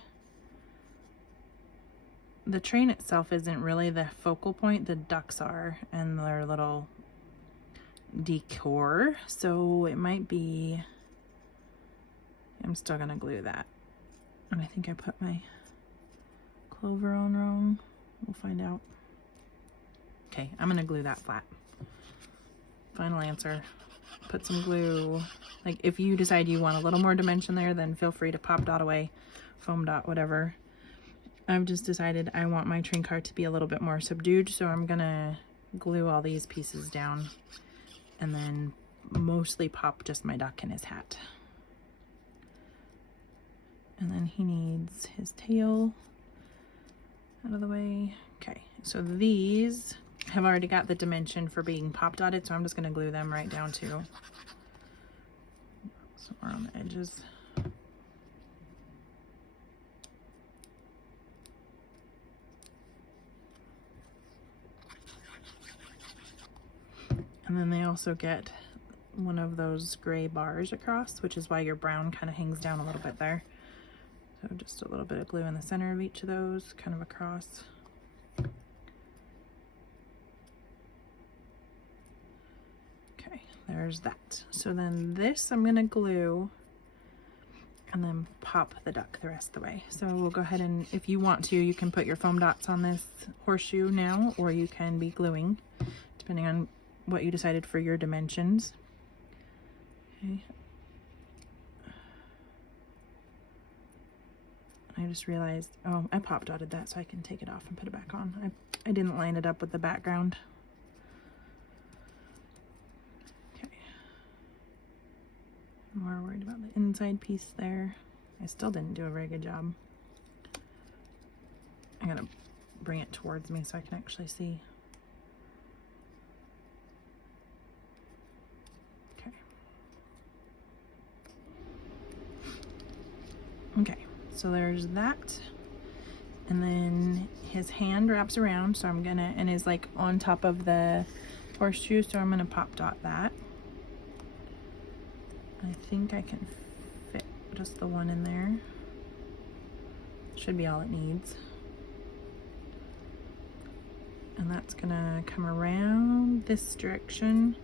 The train itself isn't really the focal point, the ducks are, and their little decor. So it might be, I'm still gonna glue that. And I think I put my clover on wrong. We'll find out. Okay, I'm gonna glue that flat. Final answer. Put some glue. Like if you decide you want a little more dimension there, then feel free to pop dot away, foam dot, whatever. I've just decided I want my train car to be a little bit more subdued, so I'm gonna glue all these pieces down and then mostly pop just my duck and his hat. And then he needs his tail out of the way. Okay, so these have already got the dimension for being pop dotted, so I'm just gonna glue them right down to somewhere on the edges. And then they also get one of those gray bars across, which is why your brown kind of hangs down a little bit there. So just a little bit of glue in the center of each of those, kind of across. Okay, there's that. So then this I'm gonna glue and then pop the duck the rest of the way. So we'll go ahead and, if you want to, you can put your foam dots on this horseshoe now, or you can be gluing, depending on what you decided for your dimensions. Okay. I just realized, oh, I pop dotted that so I can take it off and put it back on. I didn't line it up with the background. Okay. I'm more worried about the inside piece there. I still didn't do a very good job. I gotta bring it towards me so I can actually see. Okay, so there's that. And then his hand wraps around, so I'm gonna, and is like on top of the horseshoe, so I'm gonna pop dot that. I think I can fit just the one in there. Should be all it needs. And that's gonna come around this direction.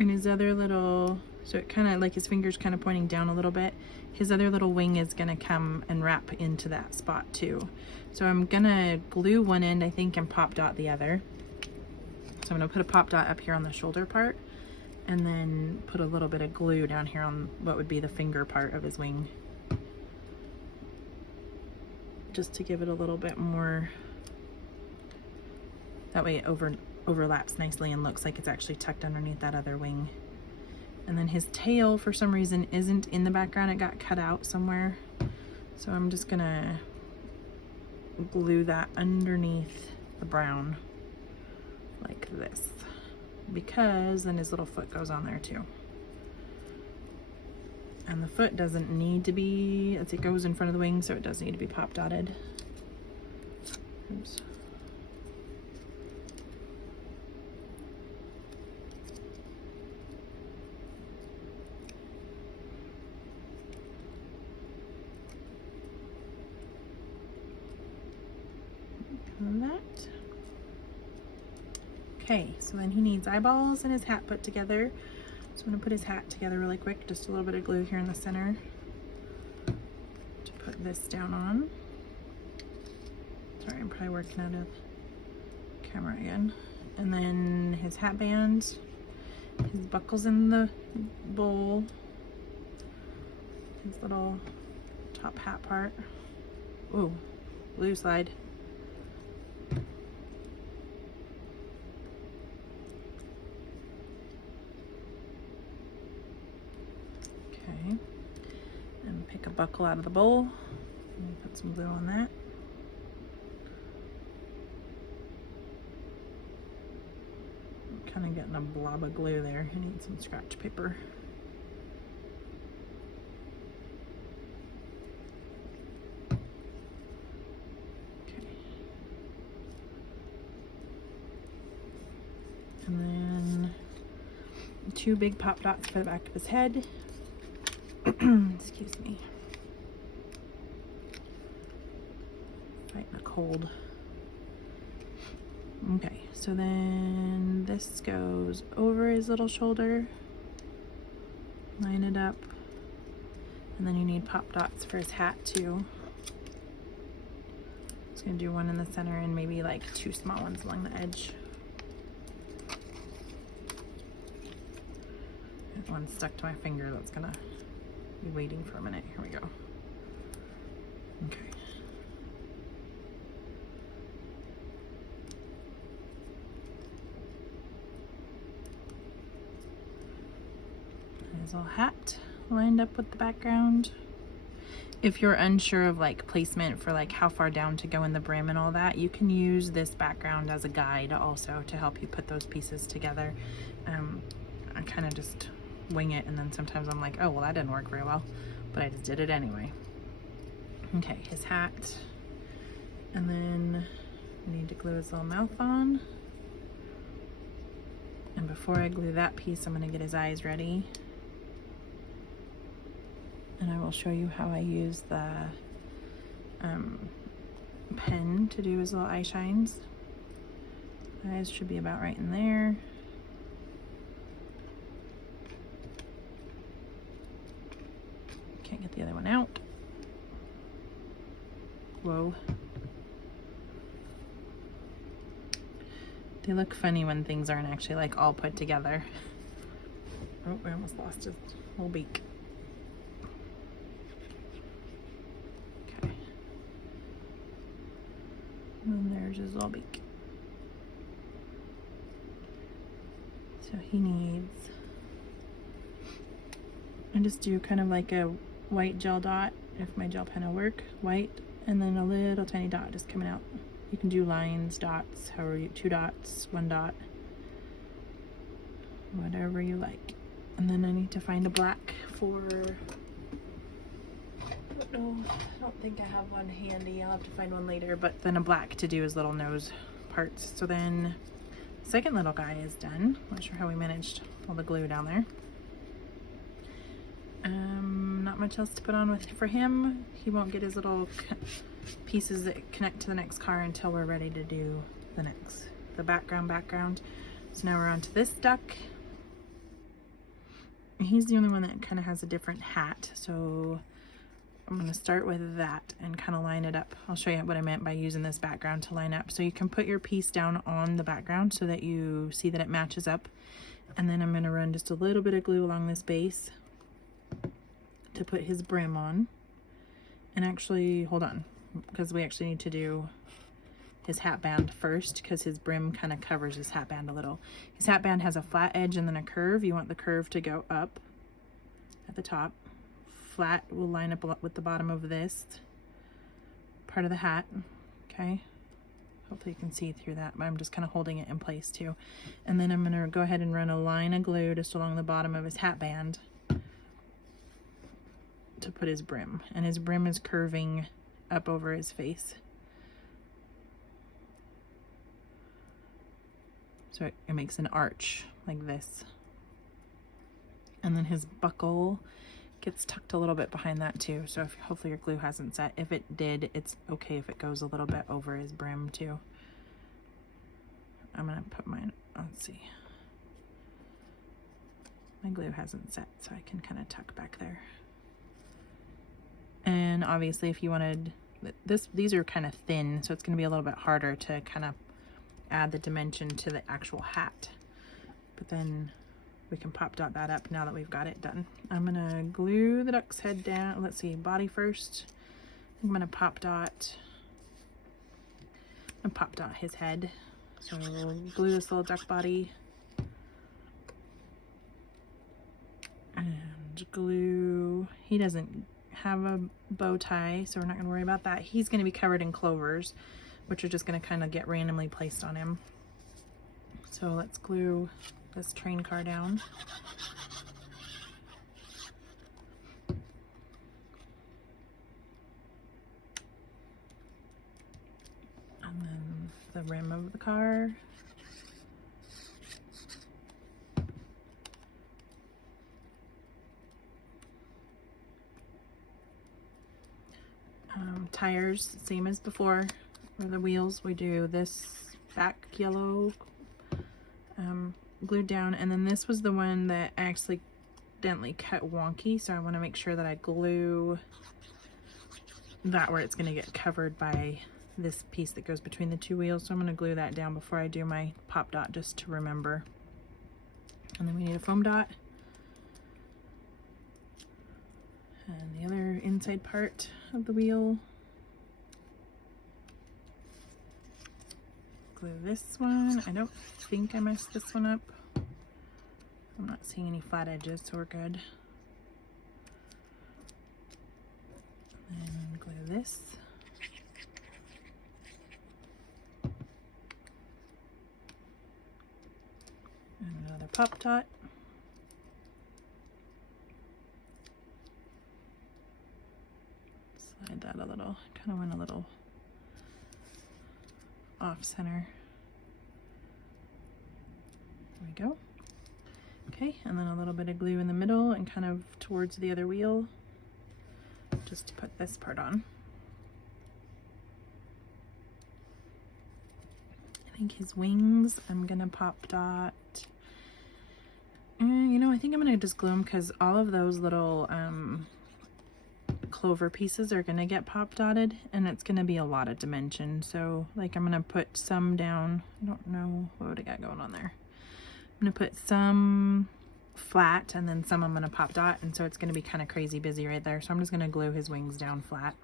And his other little, so it kind of like his fingers kind of pointing down a little bit. His other little wing is gonna come and wrap into that spot too. So I'm gonna glue one end, I think, and pop dot the other. So I'm gonna put a pop dot up here on the shoulder part and then put a little bit of glue down here on what would be the finger part of his wing. Just to give it a little bit more, that way it overlaps nicely and looks like it's actually tucked underneath that other wing. And then his tail, for some reason, isn't in the background. It got cut out somewhere. So I'm just gonna glue that underneath the brown like this, because then his little foot goes on there too. And the foot doesn't need to be, it goes in front of the wing, so it does need to be pop dotted. Oops. That. Okay, so then he needs eyeballs and his hat put together. So I'm gonna put his hat together really quick, just a little bit of glue here in the center to put this down on. Sorry, I'm probably working out of camera again. And then his hat band, his buckles in the bowl, his little top hat part. Ooh, glue slide. Okay, and pick a buckle out of the bowl and put some glue on that. I'm kind of getting a blob of glue there. I need some scratch paper. Okay. And then 2 big pop dots for the back of his head. Excuse me. Fighting a cold. Okay, so then this goes over his little shoulder. Line it up. And then you need pop dots for his hat too. Just gonna do one in the center and maybe like 2 small ones along the edge. one stuck to my finger that's gonna be waiting for a minute. Here we go. Okay. His little hat lined up with the background. If you're unsure of like placement for like how far down to go in the brim and all that, you can use this background as a guide also to help you put those pieces together. I kind of just wing it, and then sometimes I'm like, oh well, that didn't work very well, but I just did it anyway. Okay, his hat, and then I need to glue his little mouth on. And before I glue that piece, I'm gonna get his eyes ready. And I will show you how I use the pen to do his little eye shines. Eyes should be about right in there. Can't get the other one out. Whoa. They look funny when things aren't actually like all put together. Oh, we almost lost his whole beak. Okay. And there's his little beak. So he needs, I just do kind of like a white gel dot, if my gel pen will work, white, and then a little tiny dot just coming out. You can do lines, dots, however you, 2 dots, 1 dot, whatever you like. And then I need to find a black for, I don't think I have one handy. I'll have to find one later, but then a black to do his little nose parts. So then second little guy is done. Not sure how we managed all the glue down there. Not much else to put on for him. He won't get his little pieces that connect to the next car until we're ready to do the background. So now we're on to this duck. He's the only one that kind of has a different hat, so I'm going to start with that and kind of line it up. I'll show you what I meant by using this background to line up. So you can put your piece down on the background so that you see that it matches up. And then I'm going to run just a little bit of glue along this base to put his brim on. And actually, hold on, because we actually need to do his hat band first, because his brim kind of covers his hat band a little. His hat band has a flat edge and then a curve. You want the curve to go up at the top. Flat will line up with the bottom of this part of the hat. Okay, hopefully you can see through that, but I'm just kind of holding it in place too. And then I'm going to go ahead and run a line of glue just along the bottom of his hat band to put his brim, and his brim is curving up over his face. So it makes an arch like this. And then his buckle gets tucked a little bit behind that too. So if, hopefully your glue hasn't set. If it did, it's okay if it goes a little bit over his brim too. I'm gonna put mine, let's see. My glue hasn't set, so I can kind of tuck back there. And obviously if you wanted these are kind of thin, so it's going to be a little bit harder to kind of add the dimension to the actual hat, but then we can pop dot that up now that we've got it done. I'm gonna glue the duck's head down. Let's see, body first. I'm gonna pop dot his head. So we'll glue this little duck body and glue. He doesn't have a bow tie, so we're not going to worry about that. He's going to be covered in clovers, which are just going to kind of get randomly placed on him. So let's glue this train car down. And then the rim of the car. Tires, same as before. For the wheels, we do this back yellow glued down, and then this was the one that I accidentally cut wonky, so I want to make sure that I glue that where it's going to get covered by this piece that goes between the 2 wheels. So I'm going to glue that down before I do my pop dot, just to remember. And then we need a foam dot. And the other inside part of the wheel. Glue this one. I don't think I messed this one up. I'm not seeing any flat edges, so we're good. And glue this. And another pop dot. Slide that a little. Kind of went a little off center. There we go. Okay, and then a little bit of glue in the middle and kind of towards the other wheel, just to put this part on. I think his wings, I'm gonna pop dot. You know, I think I'm gonna just glue them because all of those little clover pieces are gonna get pop dotted, and it's gonna be a lot of dimension. So like I'm gonna put some down. I don't know what I got going on there. I'm gonna put some flat and then some I'm gonna pop dot, and so it's gonna be kind of crazy busy right there. So I'm just gonna glue his wings down flat.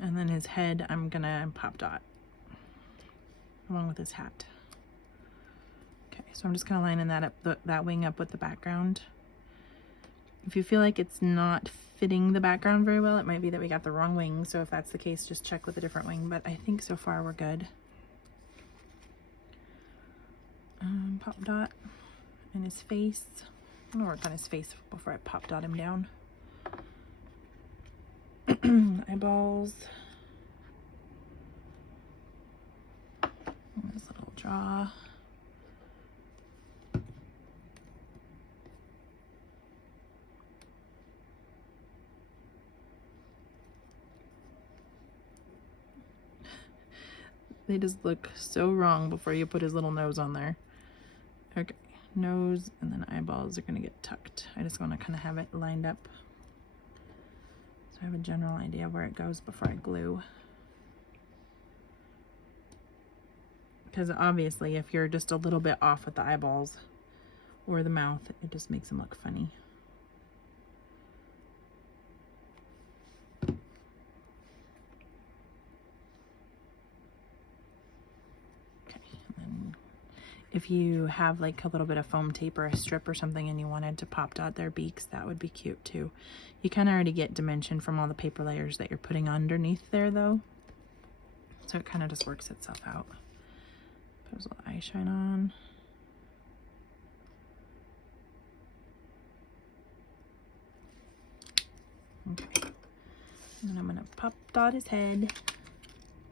And then his head I'm gonna pop dot along with his hat. Okay, so I'm just kind of lining that up, that wing up with the background. If you feel like it's not fitting the background very well, it might be that we got the wrong wing. So if that's the case, just check with a different wing, but I think so far we're good. Pop dot in his face. I'm gonna work on his face before I pop dot him down. Eyeballs. This little draw. They just look so wrong before you put his little nose on there. Okay, nose and then eyeballs are gonna get tucked. I just wanna kind of have it lined up so I have a general idea where it goes before I glue. Because obviously if you're just a little bit off with the eyeballs or the mouth, it just makes them look funny. If you have like a little bit of foam tape or a strip or something and you wanted to pop dot their beaks, that would be cute too. You kind of already get dimension from all the paper layers that you're putting underneath there though. So it kind of just works itself out. Put a little eye shine on. Okay. And then I'm gonna pop dot his head.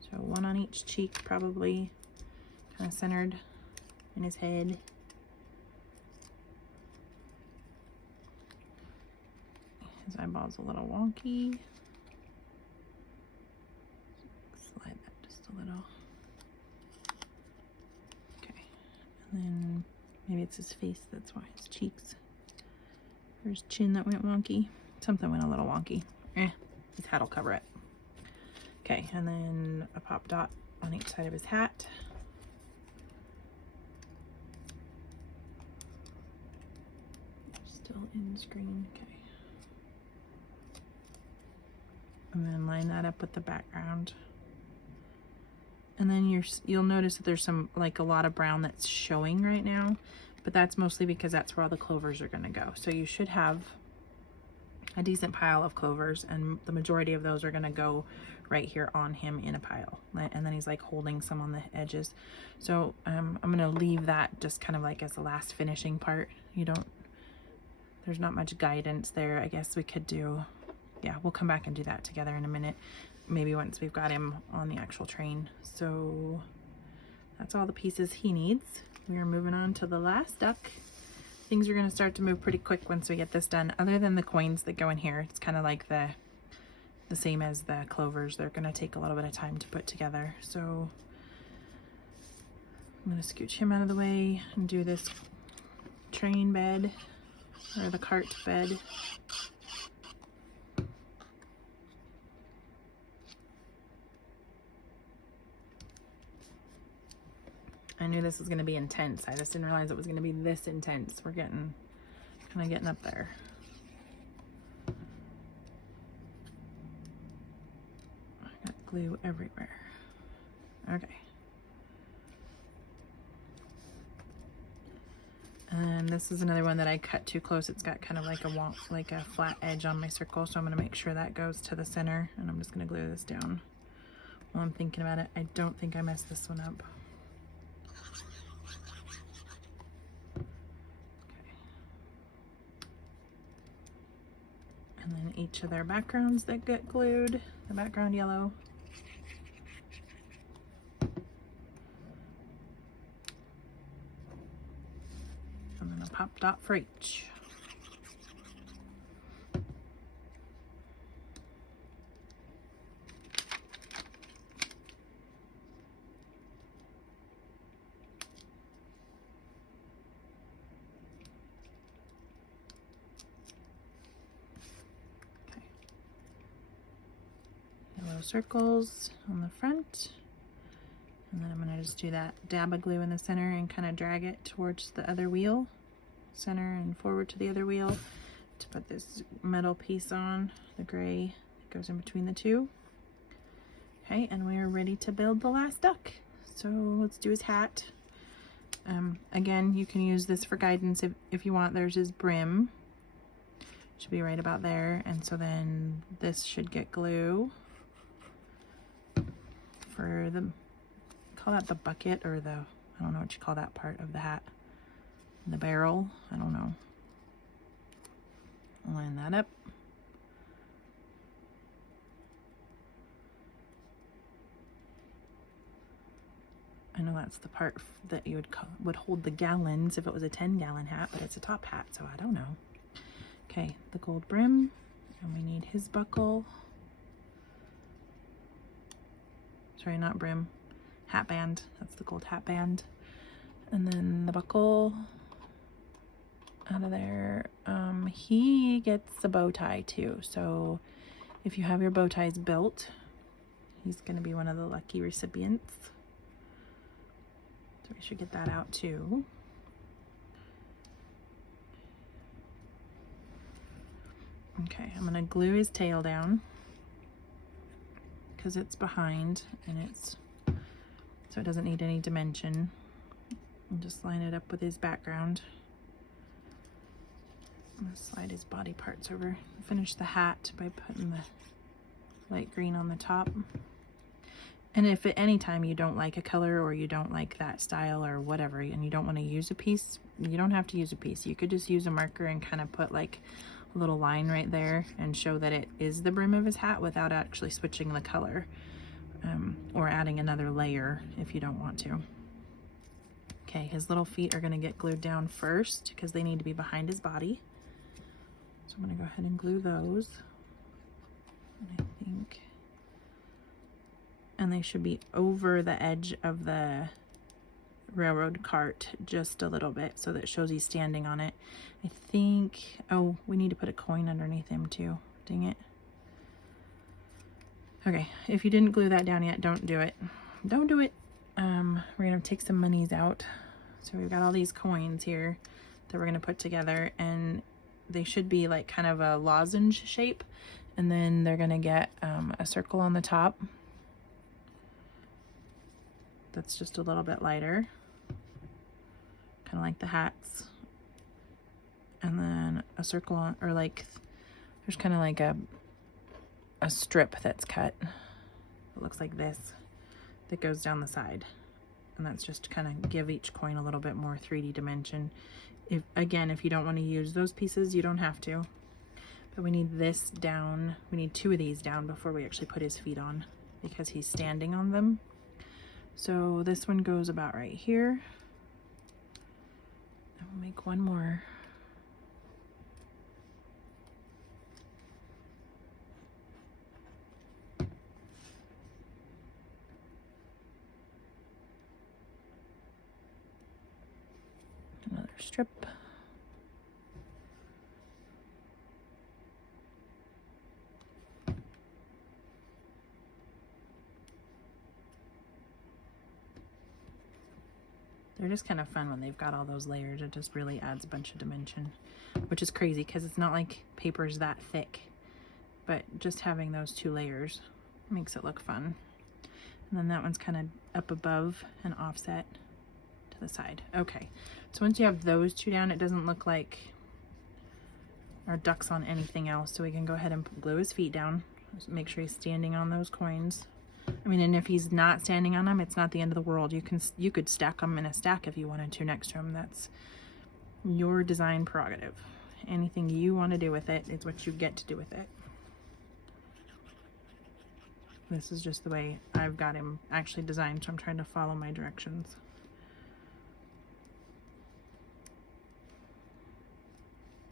So one on each cheek probably, kind of centered in his head. His eyeball's a little wonky. Slide that just a little. Okay, and then maybe it's his face, that's why his cheeks. Or his chin that went wonky. Something went a little wonky. His hat will cover it. Okay, and then a pop dot on each side of his hat. Still in screen, okay. And then line that up with the background. And then you'll notice that there's some, like a lot of brown that's showing right now, but that's mostly because that's where all the clovers are gonna go. So you should have a decent pile of clovers, and the majority of those are gonna go right here on him in a pile. And then he's like holding some on the edges. So I'm gonna leave that just kind of like as the last finishing part. There's not much guidance there. I guess we could do, yeah, we'll come back and do that together in a minute. Maybe once we've got him on the actual train. So that's all the pieces he needs. We are moving on to the last duck. Things are gonna start to move pretty quick once we get this done. Other than the coins that go in here, it's kind of like the same as the clovers. They're gonna take a little bit of time to put together. So I'm gonna scooch him out of the way and do this train bed, or the cart bed. I knew this was going to be intense. I just didn't realize it was going to be this intense. We're getting Kind of getting up there. I got glue everywhere. Okay. And this is another one that I cut too close. It's got kind of like a flat edge on my circle, so I'm going to make sure that goes to the center, and I'm just going to glue this down while I'm thinking about it. I don't think I messed this one up. Okay. And then each of their backgrounds that get glued, the background yellow. And then a pop dot for each. Okay. Yellow circles on the front. And then I'm going to just do that dab of glue in the center and kind of drag it towards the other wheel, center and forward to the other wheel, to put this metal piece on, the gray that goes in between the two. Okay, and we are ready to build the last duck. So let's do his hat. Again, you can use this for guidance if you want. There's his brim. Should be right about there. And so then this should get glue for the, call that the bucket, or the, I don't know what you call that part of the hat. The barrel, I don't know. I'll line that up. I know that's the part that you would hold the gallons if it was a 10-gallon hat, but it's a top hat, so I don't know. Okay, the gold brim, and we need his buckle. Sorry, not brim, hat band. That's the gold hat band. And then the buckle out of there. He gets a bow tie too, so if you have your bow ties built, he's going to be one of the lucky recipients. So we should get that out too. Okay, I'm going to glue his tail down because it's behind and it's, so it doesn't need any dimension. And just line it up with his background. I'm going to slide his body parts over. Finish the hat by putting the light green on the top. And if at any time you don't like a color or you don't like that style or whatever, and you don't want to use a piece, you don't have to use a piece. You could just use a marker and kind of put like a little line right there and show that it is the brim of his hat without actually switching the color, or adding another layer if you don't want to. Okay, his little feet are going to get glued down first because they need to be behind his body. So I'm going to go ahead and glue those. And I think, and they should be over the edge of the railroad cart just a little bit so that it shows he's standing on it. I think, oh, we need to put a coin underneath him too. Dang it. Okay, if you didn't glue that down yet, don't do it. Don't do it. We're gonna take some monies out. So we've got all these coins here that we're gonna put together, and they should be like kind of a lozenge shape, and then they're gonna get a circle on the top that's just a little bit lighter, kind of like the hats, and then a circle on, or like there's kind of like a strip that's cut. It looks like this, that goes down the side, and that's just to kind of give each coin a little bit more 3D dimension. If you don't want to use those pieces, you don't have to, but we need this down. We need 2 of these down before we actually put his feet on, because he's standing on them. So this one goes about right here. And we'll make one more. Another strip. They're just kind of fun when they've got all those layers. It just really adds a bunch of dimension, which is crazy because it's not like paper's that thick, but just having those 2 layers makes it look fun. And then that one's kind of up above and offset to the side. Okay, so once you have those 2 down, it doesn't look like our duck's on anything else, so we can go ahead and glue his feet down. Just make sure he's standing on those coins. I mean, and if he's not standing on them, it's not the end of the world. You could stack them in a stack if you wanted to next to him. That's your design prerogative. Anything you want to do with it is what you get to do with it. This is just the way I've got him actually designed, so I'm trying to follow my directions.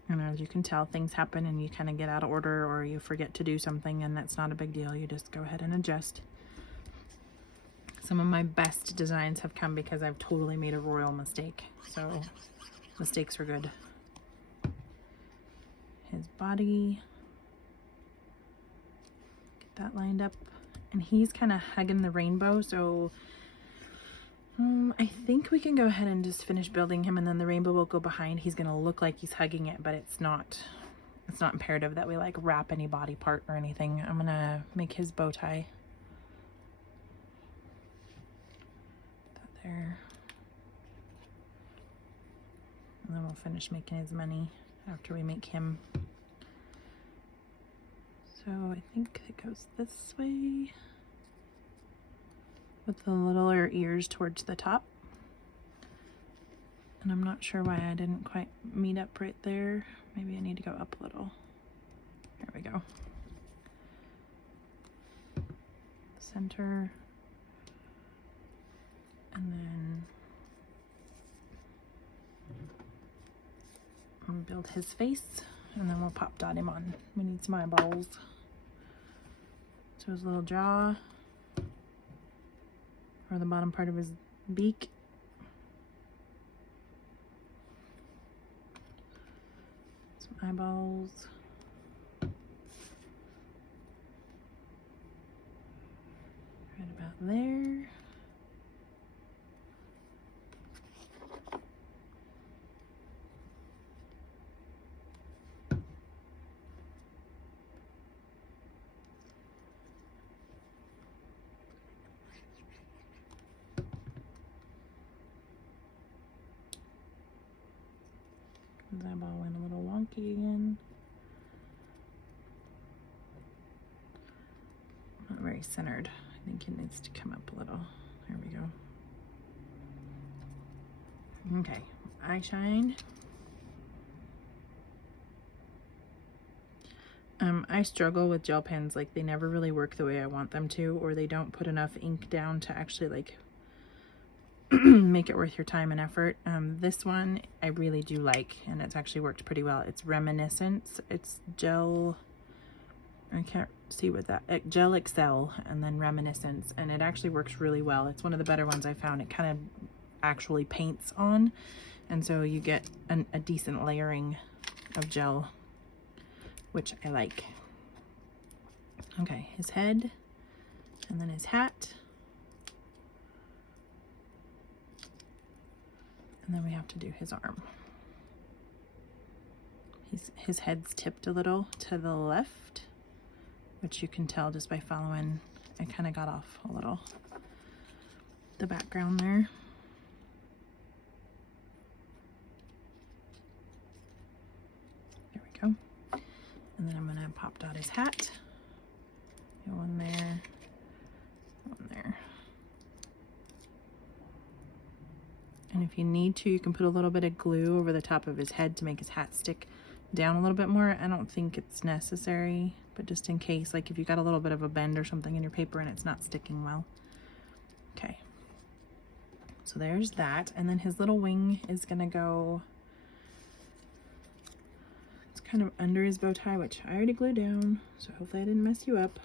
And as you can tell, things happen and you kind of get out of order or you forget to do something, and that's not a big deal. You just go ahead and adjust. Some of my best designs have come because I've totally made a royal mistake. So mistakes are good. His body. Get that lined up. And he's kind of hugging the rainbow, so I think we can go ahead and just finish building him, and then the rainbow will go behind. He's gonna look like he's hugging it, but it's not imperative that we like wrap any body part or anything. I'm gonna make his bow tie. Put that there. And then we'll finish making his money after we make him. So I think it goes this way, with the littler ears towards the top. And I'm not sure why I didn't quite meet up right there. Maybe I need to go up a little. There we go. Center. And then I'll build his face, and then we'll pop dot him on. We need some eyeballs. So his little jaw, or the bottom part of his beak. Some eyeballs. Right about there. His eyeball went a little wonky again. Not very centered. I think it needs to come up a little. There we go. Okay, eye shine. I struggle with gel pens. Like, they never really work the way I want them to, or they don't put enough ink down to actually like make it worth your time and effort. This one I really do like, and it's actually worked pretty well. It's Reminiscence. It's gel, I can't see what that, Gel Excel and then Reminiscence, and it actually works really well. It's one of the better ones I found. It kind of actually paints on, and so you get a decent layering of gel, which I like. Okay, his head, and then his hat. And then we have to do his arm. His head's tipped a little to the left, which you can tell just by following. I kind of got off a little the background there. There we go. And then I'm gonna pop dot his hat. One there, one there. And if you need to, you can put a little bit of glue over the top of his head to make his hat stick down a little bit more. I don't think it's necessary, but just in case, like if you got a little bit of a bend or something in your paper and it's not sticking well. Okay, so there's that. And then his little wing is gonna go, it's kind of under his bow tie, which I already glued down, so hopefully I didn't mess you up.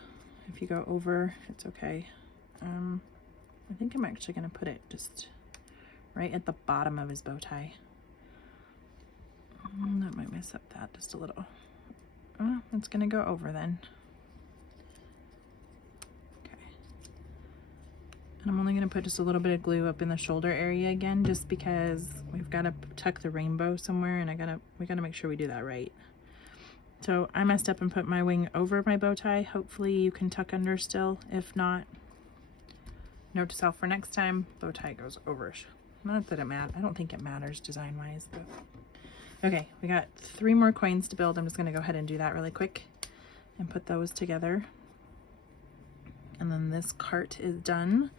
If you go over, it's okay. I think I'm actually gonna put it just right at the bottom of his bow tie. That might mess up that just a little. It's gonna go over then. Okay. And I'm only going to put just a little bit of glue up in the shoulder area again, just because we've got to tuck the rainbow somewhere, and we got to make sure we do that right. So I messed up and put my wing over my bow tie. Hopefully you can tuck under still. If not, note to self for next time, bow tie goes over. Not that it matters. I don't think it matters design wise, but okay, we got 3 more coins to build. I'm just going to go ahead and do that really quick and put those together. And then this cart is done.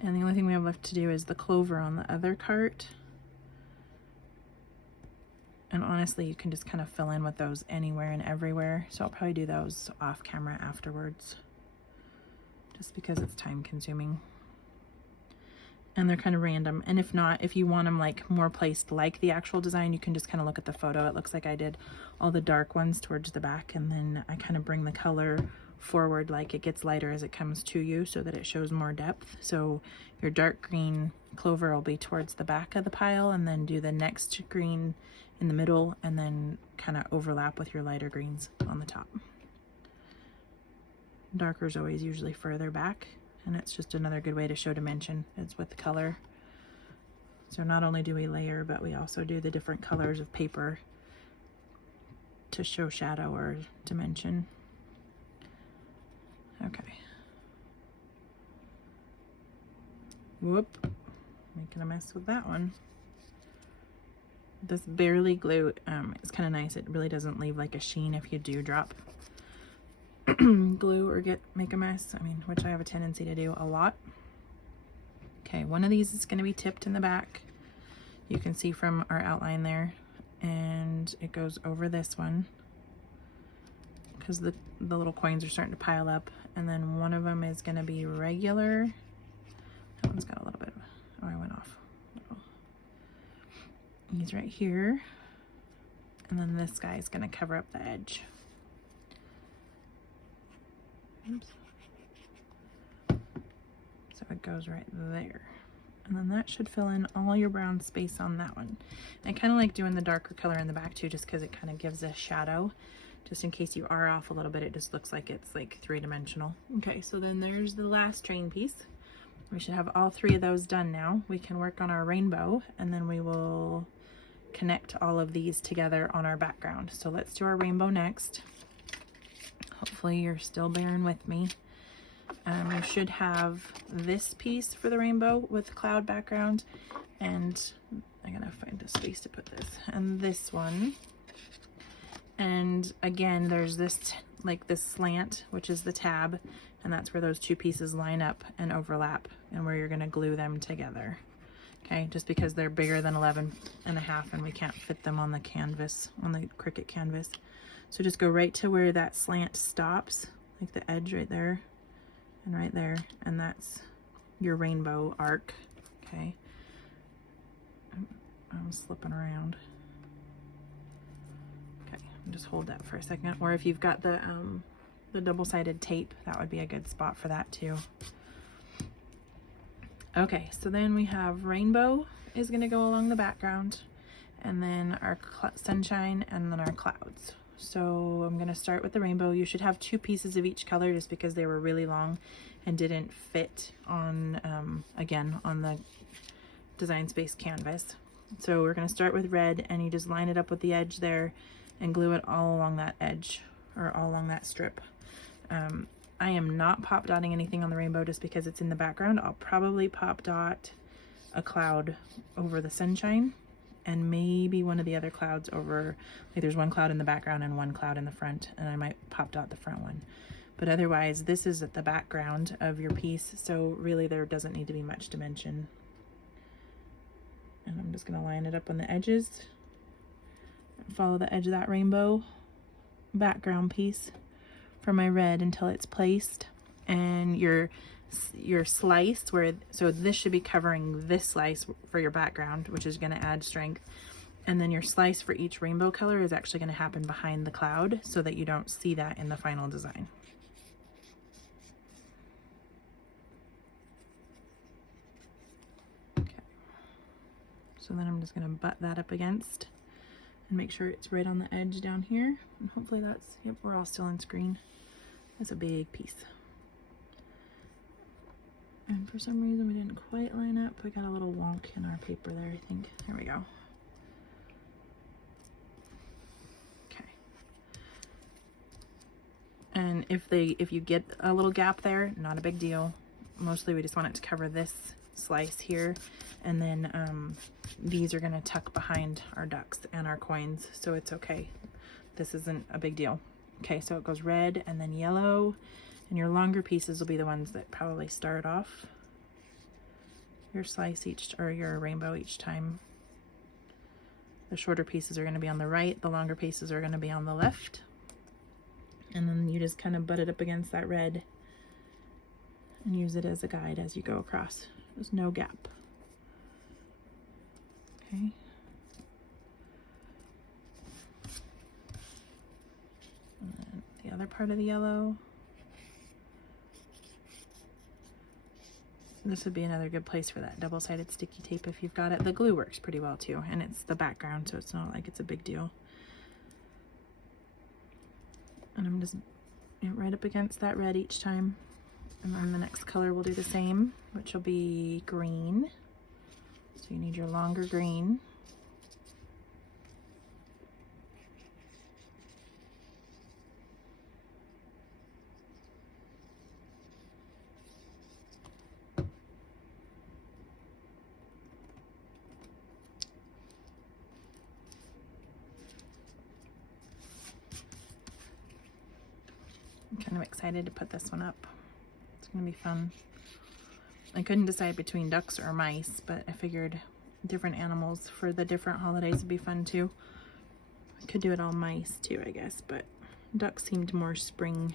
And the only thing we have left to do is the clover on the other cart. And honestly, you can just kind of fill in with those anywhere and everywhere. So I'll probably do those off camera afterwards, just because it's time consuming. And they're kind of random. And if not, if you want them like more placed like the actual design, you can just kind of look at the photo. It looks like I did all the dark ones towards the back, and then I kind of bring the color forward, like it gets lighter as it comes to you so that it shows more depth. So your dark green clover will be towards the back of the pile, and then do the next green in the middle, and then kind of overlap with your lighter greens on the top. Darker is always usually further back, and it's just another good way to show dimension. It's with the color. So not only do we layer, but we also do the different colors of paper to show shadow or dimension. Okay. Whoop, making a mess with that one. This barely glue is kind of nice. It really doesn't leave like a sheen if you do drop glue or make a mess. I mean, which I have a tendency to do a lot. Okay, one of these is going to be tipped in the back. You can see from our outline there, and it goes over this one because the little coins are starting to pile up. And then one of them is going to be regular. That one's got a little bit of, oh, I went off. Oh. He's right here. And then this guy is going to cover up the edge. Oops. So it goes right there. And then that should fill in all your brown space on that one. And I kind of like doing the darker color in the back too, just because it kind of gives a shadow. Just in case you are off a little bit, it just looks like it's like 3-dimensional. Okay, so then there's the last train piece. We should have all 3 of those done now. We can work on our rainbow, and then we will connect all of these together on our background. So let's do our rainbow next. Hopefully you're still bearing with me. You should have this piece for the rainbow with cloud background, and I'm gonna find a space to put this, and this one. And again, there's this like this slant, which is the tab, and that's where those 2 pieces line up and overlap, and where you're going to glue them together. Okay, just because they're bigger than 11.5 and we can't fit them on the canvas, on the Cricut canvas. So just go right to where that slant stops, like the edge right there and right there, and that's your rainbow arc. Okay, I'm slipping around. Just hold that for a second, or if you've got the double-sided tape, that would be a good spot for that too. Okay, so then we have rainbow is going to go along the background, and then our sunshine, and then our clouds. So I'm going to start with the rainbow. You should have 2 pieces of each color, just because they were really long and didn't fit on again on the Design Space canvas. So we're going to start with red, and you just line it up with the edge there and glue it all along that edge, or all along that strip. I am not pop dotting anything on the rainbow just because it's in the background. I'll probably pop dot a cloud over the sunshine, and maybe one of the other clouds over, like there's one cloud in the background and one cloud in the front, and I might pop dot the front one. But otherwise, this is at the background of your piece, so really there doesn't need to be much dimension. And I'm just going to line it up on the edges. Follow the edge of that rainbow background piece for my red until it's placed, and your slice so this should be covering this slice for your background, which is going to add strength, and then your slice for each rainbow color is actually going to happen behind the cloud so that you don't see that in the final design. Okay, so then I'm just going to butt that up against and make sure it's right on the edge down here, and hopefully that's, yep, we're all still in screen. That's a big piece. And And for some reason we didn't quite line up. We got a little wonk in our paper there, I think. There we go. Okay. And if you get a little gap there, not a big deal. Mostly we just want it to cover this slice here. And then these are gonna tuck behind our ducks and our coins, so it's okay. This isn't a big deal. Okay, so it goes red and then yellow, and your longer pieces will be the ones that probably start off your slice each, or your rainbow each time. The shorter pieces are gonna be on the right, the longer pieces are gonna be on the left. And then you just kind of butt it up against that red and use it as a guide as you go across. There's no gap. Okay. And then the other part of the yellow. This would be another good place for that double-sided sticky tape if you've got it. The glue works pretty well too, and it's the background, so it's not like it's a big deal. And I'm just right up against that red each time. And then the next color will do the same, which will be green. So you need your longer green. I'm kind of excited to put this one up. It's gonna be fun. I couldn't decide between ducks or mice, but I figured different animals for the different holidays would be fun too. I could do it all mice too, I guess, but ducks seemed more spring.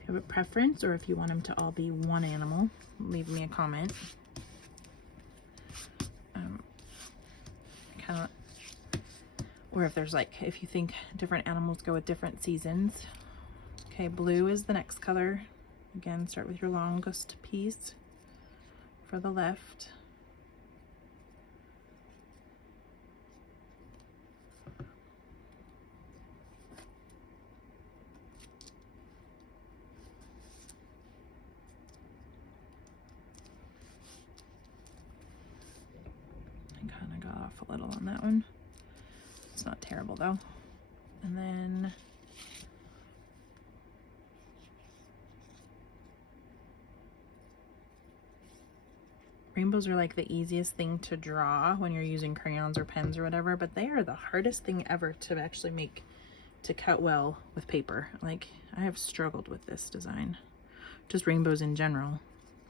If you have a preference, or if you want them to all be one animal, leave me a comment. Kind of, or if there's like, if you think different animals go with different seasons. Okay, blue is the next color. Again, start with your longest piece for the left. I kind of got off a little on that one. It's not terrible though. And then rainbows are like the easiest thing to draw when you're using crayons or pens or whatever, but they are the hardest thing ever to actually make, to cut well with paper. Like, I have struggled with this design. Just rainbows in general.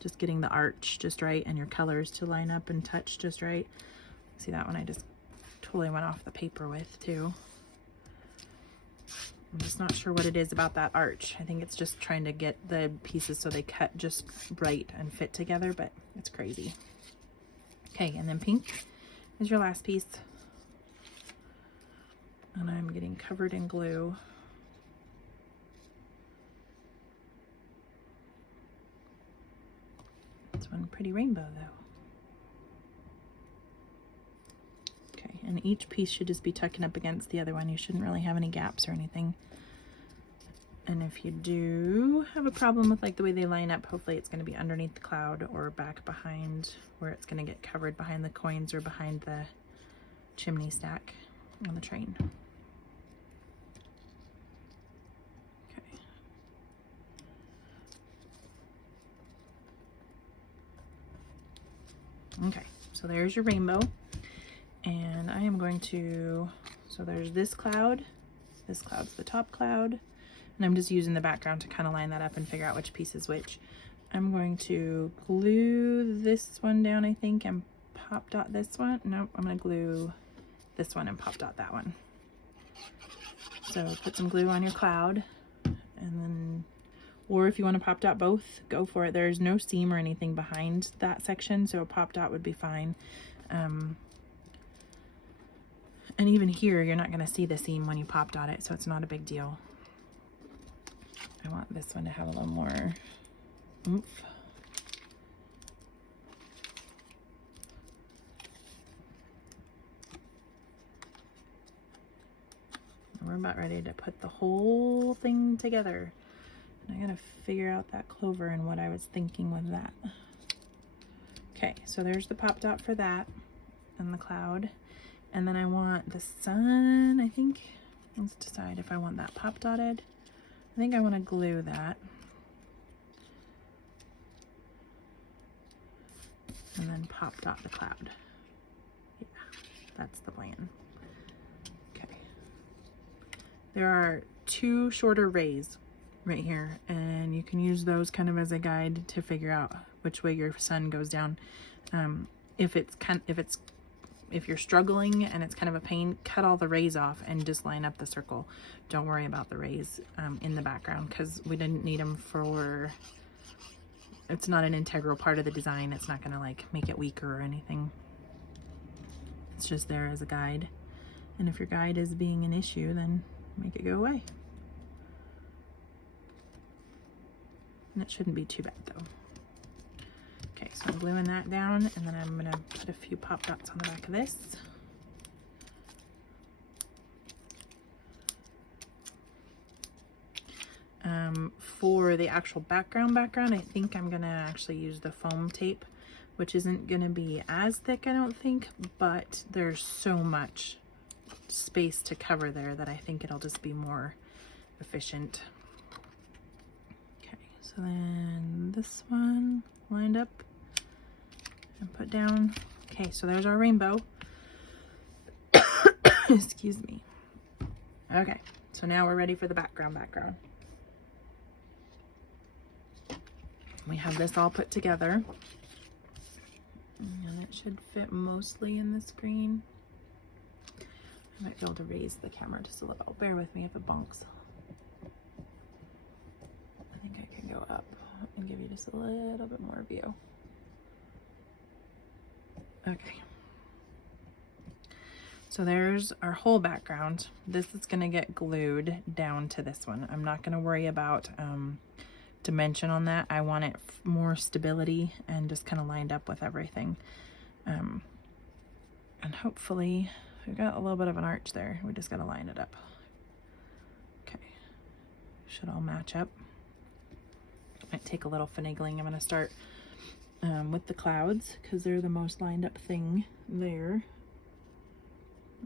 Just getting the arch just right and your colors to line up and touch just right. See that one I just totally went off the paper with too. I'm just not sure what it is about that arch. I think it's just trying to get the pieces so they cut just right and fit together, but it's crazy. Okay, and then pink is your last piece. And I'm getting covered in glue. It's one pretty rainbow though. Okay, and each piece should just be tucking up against the other one. You shouldn't really have any gaps or anything. And if you do have a problem with like the way they line up, hopefully it's going to be underneath the cloud or back behind, where it's going to get covered behind the coins or behind the chimney stack on the train. Okay. Okay, so there's your rainbow. And I am going to, so there's this cloud's the top cloud, and I'm just using the background to kind of line that up and figure out which piece is which. I'm going to glue this one down, I think, and pop dot this one. Nope, I'm going to glue this one and pop dot that one. So put some glue on your cloud, and then, or if you want to pop dot both, go for it. There's no seam or anything behind that section, so a pop dot would be fine. And even here, you're not going to see the seam when you pop dot it, so it's not a big deal. I want this one to have a little more oomph. We're about ready to put the whole thing together. I gotta figure out that clover and what I was thinking with that. Okay, so there's the pop dot for that and the cloud. And then I want the sun, I think. Let's decide if I want that pop dotted. I think I want to glue that. And then pop dot the cloud. Yeah, that's the plan. Okay. There are 2 shorter rays right here, and you can use those kind of as a guide to figure out which way your sun goes down. If you're struggling and it's kind of a pain, cut all the rays off and just line up the circle. Don't worry about the rays in the background, because we didn't need them for, it's not an integral part of the design. It's not gonna like make it weaker or anything. It's just there as a guide. And if your guide is being an issue, then make it go away. And it shouldn't be too bad though. Okay, so I'm gluing that down, and then I'm gonna put a few pop dots on the back of this. For the actual background, I think I'm gonna actually use the foam tape, which isn't gonna be as thick, I don't think, but there's so much space to cover there that I think it'll just be more efficient. Okay, so then this one lined up and put down. Okay, so there's our rainbow. Excuse me. Okay, so now we're ready for the background. We have this all put together, and it should fit mostly in the screen. I might be able to raise the camera just a little. Bear with me if it bonks. I think I can go up and give you just a little bit more view. Okay. So there's our whole background. This is going to get glued down to this one. I'm not going to worry about dimension on that. I want it more stability and just kind of lined up with everything. And hopefully we've got a little bit of an arch there. We just got to line it up. Okay. Should all match up. Might take a little finagling. I'm going to start with the clouds, because they're the most lined up thing there.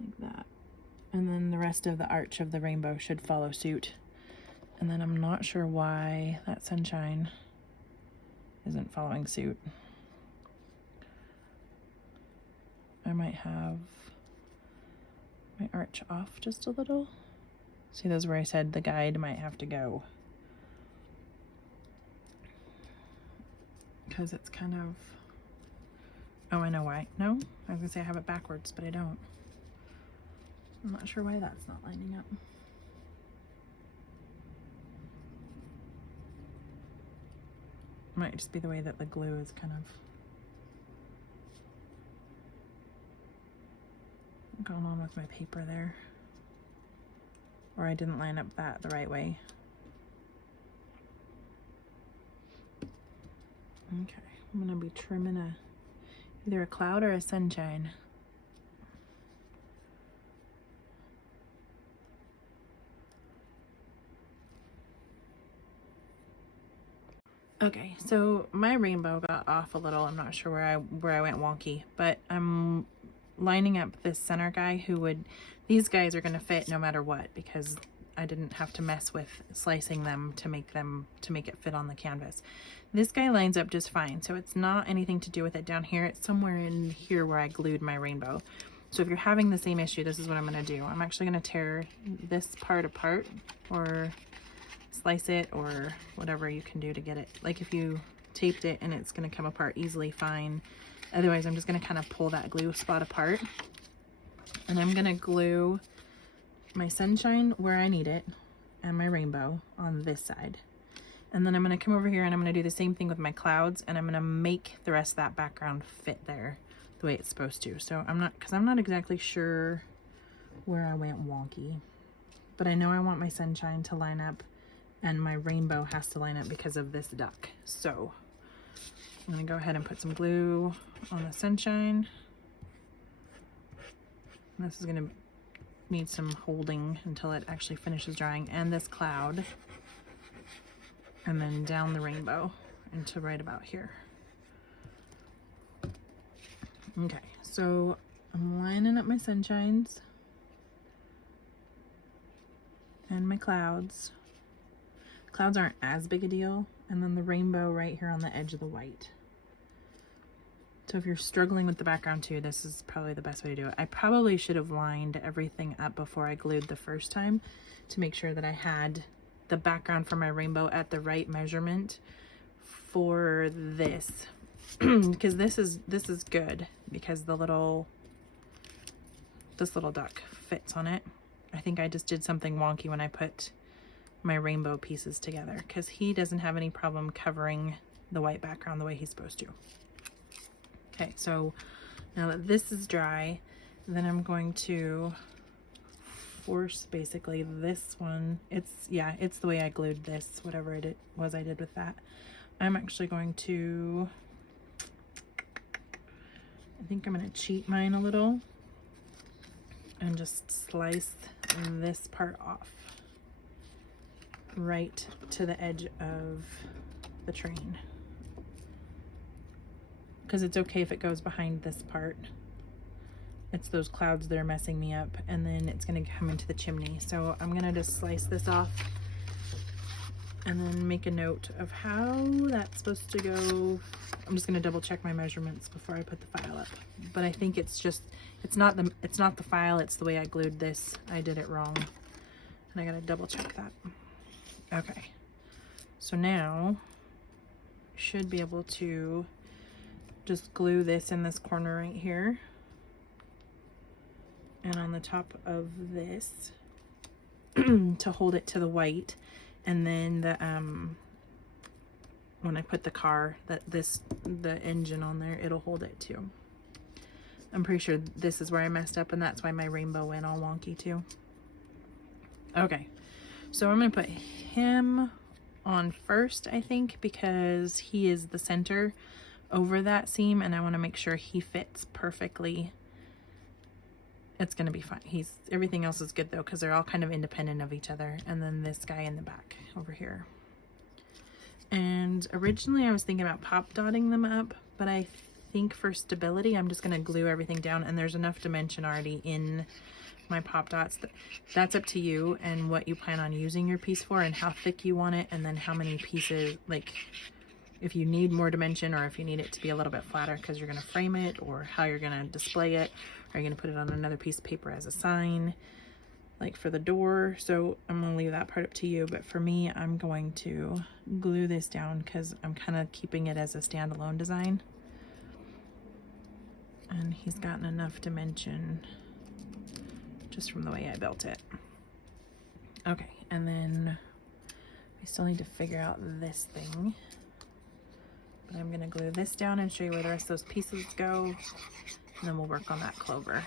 Like that. And then the rest of the arch of the rainbow should follow suit. And then I'm not sure why that sunshine isn't following suit. I might have my arch off just a little. See, those where I said the guide might have to go. Because it's kind of, oh, I know why. No, I was gonna say I have it backwards, but I don't. I'm not sure why that's not lining up. Might just be the way that the glue is kind of going on with my paper there. Or I didn't line up that the right way. Okay, I'm gonna be trimming either a cloud or a sunshine. Okay, so my rainbow got off a little. I'm not sure where I went wonky, but I'm lining up this center guy these guys are gonna fit no matter what, because I didn't have to mess with slicing them to make it fit on the canvas. This guy lines up just fine, so it's not anything to do with it down here. It's somewhere in here where I glued my rainbow. So if you're having the same issue, this is what I'm gonna do. I'm actually gonna tear this part apart, or slice it, or whatever you can do to get it. Like if you taped it and it's gonna come apart easily, fine. Otherwise, I'm just gonna kind of pull that glue spot apart. And I'm gonna glue my sunshine where I need it and my rainbow on this side. And then I'm gonna come over here and I'm gonna do the same thing with my clouds, and I'm gonna make the rest of that background fit there the way it's supposed to. So I'm not exactly sure where I went wonky, but I know I want my sunshine to line up and my rainbow has to line up because of this duck. So I'm gonna go ahead and put some glue on the sunshine. And this is gonna need some holding until it actually finishes drying. And this cloud. and then down the rainbow into right about here. Okay, so I'm lining up my sunshines and my clouds. Clouds aren't as big a deal, and then the rainbow right here on the edge of the white. So if you're struggling with the background too, this is probably the best way to do it. I probably should have lined everything up before I glued the first time to make sure that I had the background for my rainbow at the right measurement for this. Because this is good because this little duck fits on it. I think I just did something wonky when I put my rainbow pieces together, because he doesn't have any problem covering the white background the way he's supposed to. Okay, so now that this is dry, then I'm going to force basically this one. It's the way I glued this, whatever it was I did with that. I'm actually going to, I think I'm going to cheat mine a little and just slice this part off right to the edge of the train, because it's okay if it goes behind this part. It's those clouds that are messing me up, and then it's going to come into the chimney. So I'm going to just slice this off and then make a note of how that's supposed to go. I'm just going to double check my measurements before I put the file up, but I think it's not the file, it's the way I glued this. I did it wrong, and I got to double check that. Okay, so now I should be able to just glue this in this corner right here and on the top of this to hold it to the white, and then the when I put the engine on there, it'll hold it too. I'm pretty sure this is where I messed up, and that's why my rainbow went all wonky too. Okay, so I'm gonna put him on first, I think, because he is the center over that seam, and I want to make sure he fits perfectly. It's gonna be fine. Everything else is good though, because they're all kind of independent of each other. And then this guy in the back over here. And originally I was thinking about pop dotting them up, but I think for stability I'm just gonna glue everything down, and there's enough dimension already in my pop dots. That's up to you and what you plan on using your piece for, and how thick you want it, and then how many pieces, like if you need more dimension, or if you need it to be a little bit flatter because you're going to frame it, or how you're going to display it. Are you going to put it on another piece of paper as a sign, like for the door? So I'm going to leave that part up to you, but for me, I'm going to glue this down because I'm kind of keeping it as a standalone design. And he's gotten enough dimension just from the way I built it. Okay, and then we still need to figure out this thing. But I'm gonna glue this down and show you where the rest of those pieces go, and then we'll work on that clover.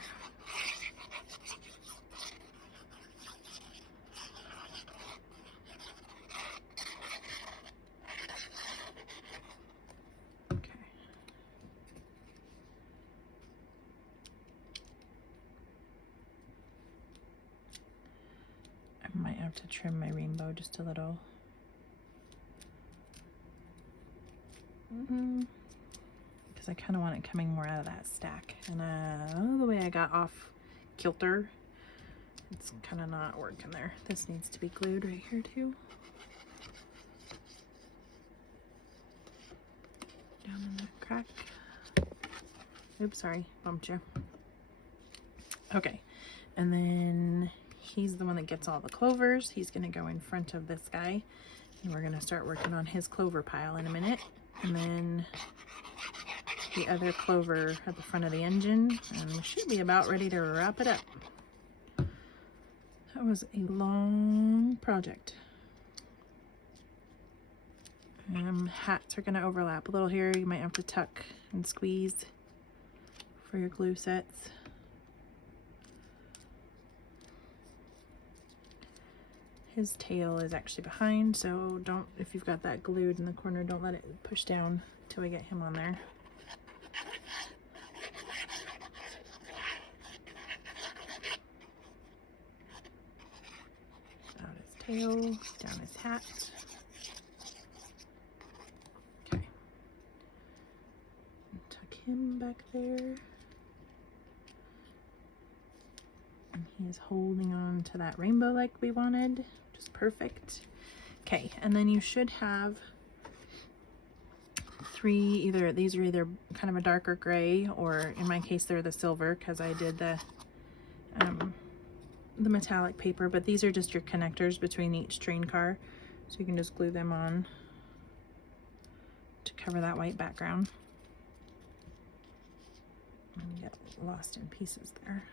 Okay. I might have to trim my rainbow just a little. Because I kind of want it coming more out of that stack, and the way I got off kilter, it's kind of not working there. This needs to be glued right here too, down in that crack. Oops, sorry, bumped you. Okay, and then he's the one that gets all the clovers. He's gonna go in front of this guy, and we're gonna start working on his clover pile in a minute. And then the other clover at the front of the engine, and we should be about ready to wrap it up. That was a long project. Hats are going to overlap a little here. You might have to tuck and squeeze for your glue sets. His tail is actually behind, so if you've got that glued in the corner, don't let it push down till we get him on there. Out his tail, down his hat. him back there. And he is holding on to that rainbow like we wanted, just perfect. Okay, and then you should have three, these are either kind of a darker gray, or in my case they're the silver because I did the metallic paper, but these are just your connectors between each train car. So you can just glue them on to cover that white background. And get lost in pieces there.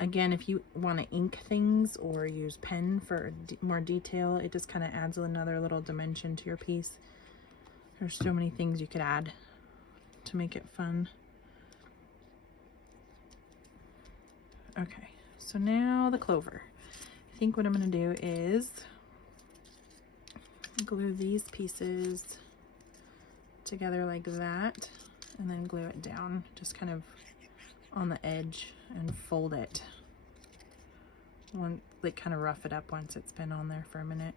Again, if you want to ink things or use pen for more detail, it just kind of adds another little dimension to your piece. There's so many things you could add to make it fun. Okay, so now the clover. I think what I'm going to do is glue these pieces together like that, and then glue it down, just kind of on the edge, and fold it. Like kind of rough it up once it's been on there for a minute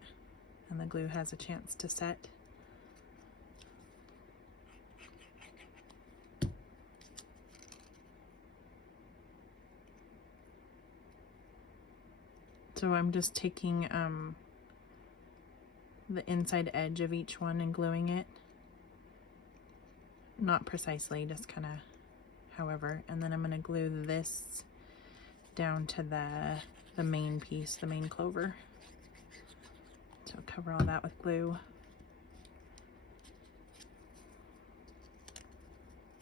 and the glue has a chance to set. So I'm just taking the inside edge of each one and gluing it. Not precisely, just kind of however. And then I'm going to glue this down to the main piece, the main clover. So cover all that with glue.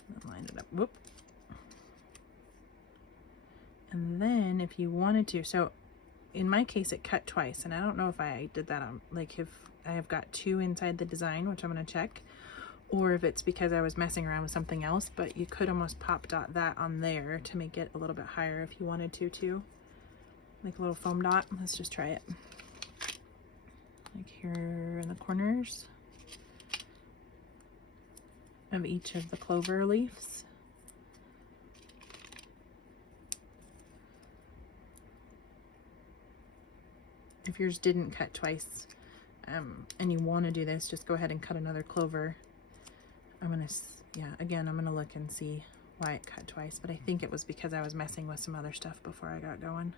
And line it up. Whoop. And then if you wanted to, so in my case it cut twice, and I don't know if I did that on, like if I have got two inside the design, which I'm going to check, or if it's because I was messing around with something else, but you could almost pop dot that on there to make it a little bit higher if you wanted to too. Like a little foam dot. Let's just try it. Like here in the corners of each of the clover leaves. If yours didn't cut twice and you want to do this, just go ahead and cut another clover. I'm gonna look and see why it cut twice, but I think it was because I was messing with some other stuff before I got going.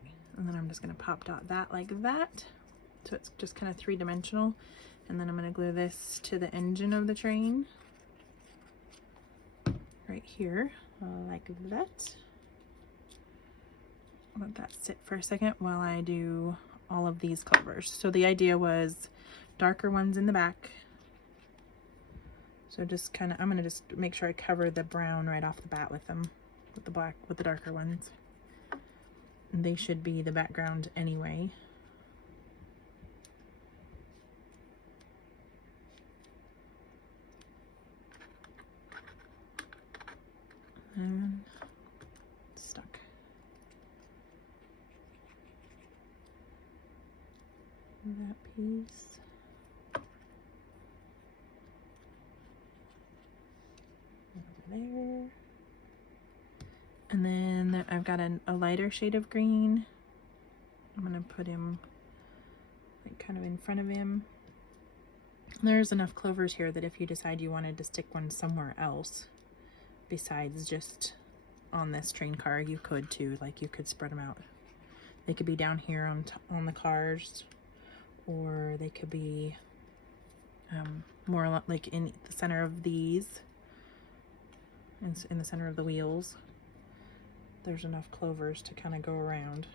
Okay, and then I'm just gonna pop dot that like that, so it's just kind of three-dimensional, and then I'm gonna glue this to the engine of the train right here, like that. Let that sit for a second while I do all of these clovers. So the idea was darker ones in the back. So just kind of, I'm going to just make sure I cover the brown right off the bat with them, with the black, with the darker ones. And they should be the background anyway. And stuck. That piece. Over there. And then I've got a lighter shade of green. I'm gonna put him like kind of in front of him. There's enough clovers here that if you decide you wanted to stick one somewhere else besides just on this train car, you could too. Like you could spread them out. They could be down here on the cars, or they could be more like in the center of these, in the center of the wheels. There's enough clovers to kind of go around.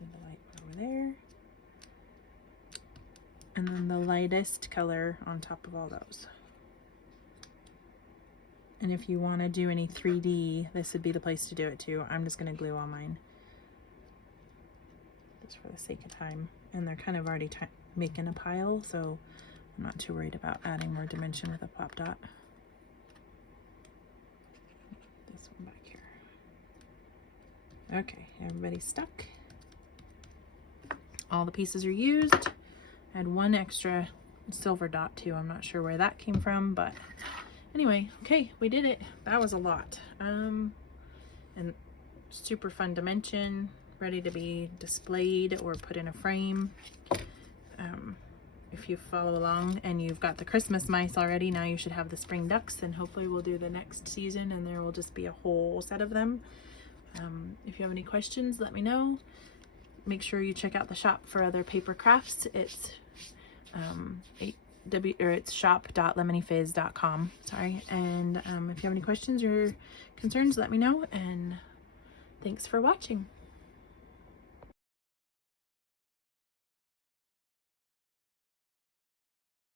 See the light over there. And then the lightest color on top of all those. And if you want to do any 3D, this would be the place to do it too. I'm just going to glue all mine, just for the sake of time. And they're kind of already making a pile, so I'm not too worried about adding more dimension with a pop dot. This one back here. Okay, everybody's stuck. All the pieces are used. I had one extra silver dot too. I'm not sure where that came from, but Anyway, okay, we did it. That was a lot. And super fun dimension, ready to be displayed or put in a frame. If you follow along and you've got the Christmas mice already, now you should have the spring ducks, and hopefully we'll do the next season and there will just be a whole set of them. If you have any questions, let me know. Make sure you check out the shop for other paper crafts. It's it's shop.lemonyfizz.com. Sorry. And if you have any questions or concerns, let me know. And thanks for watching.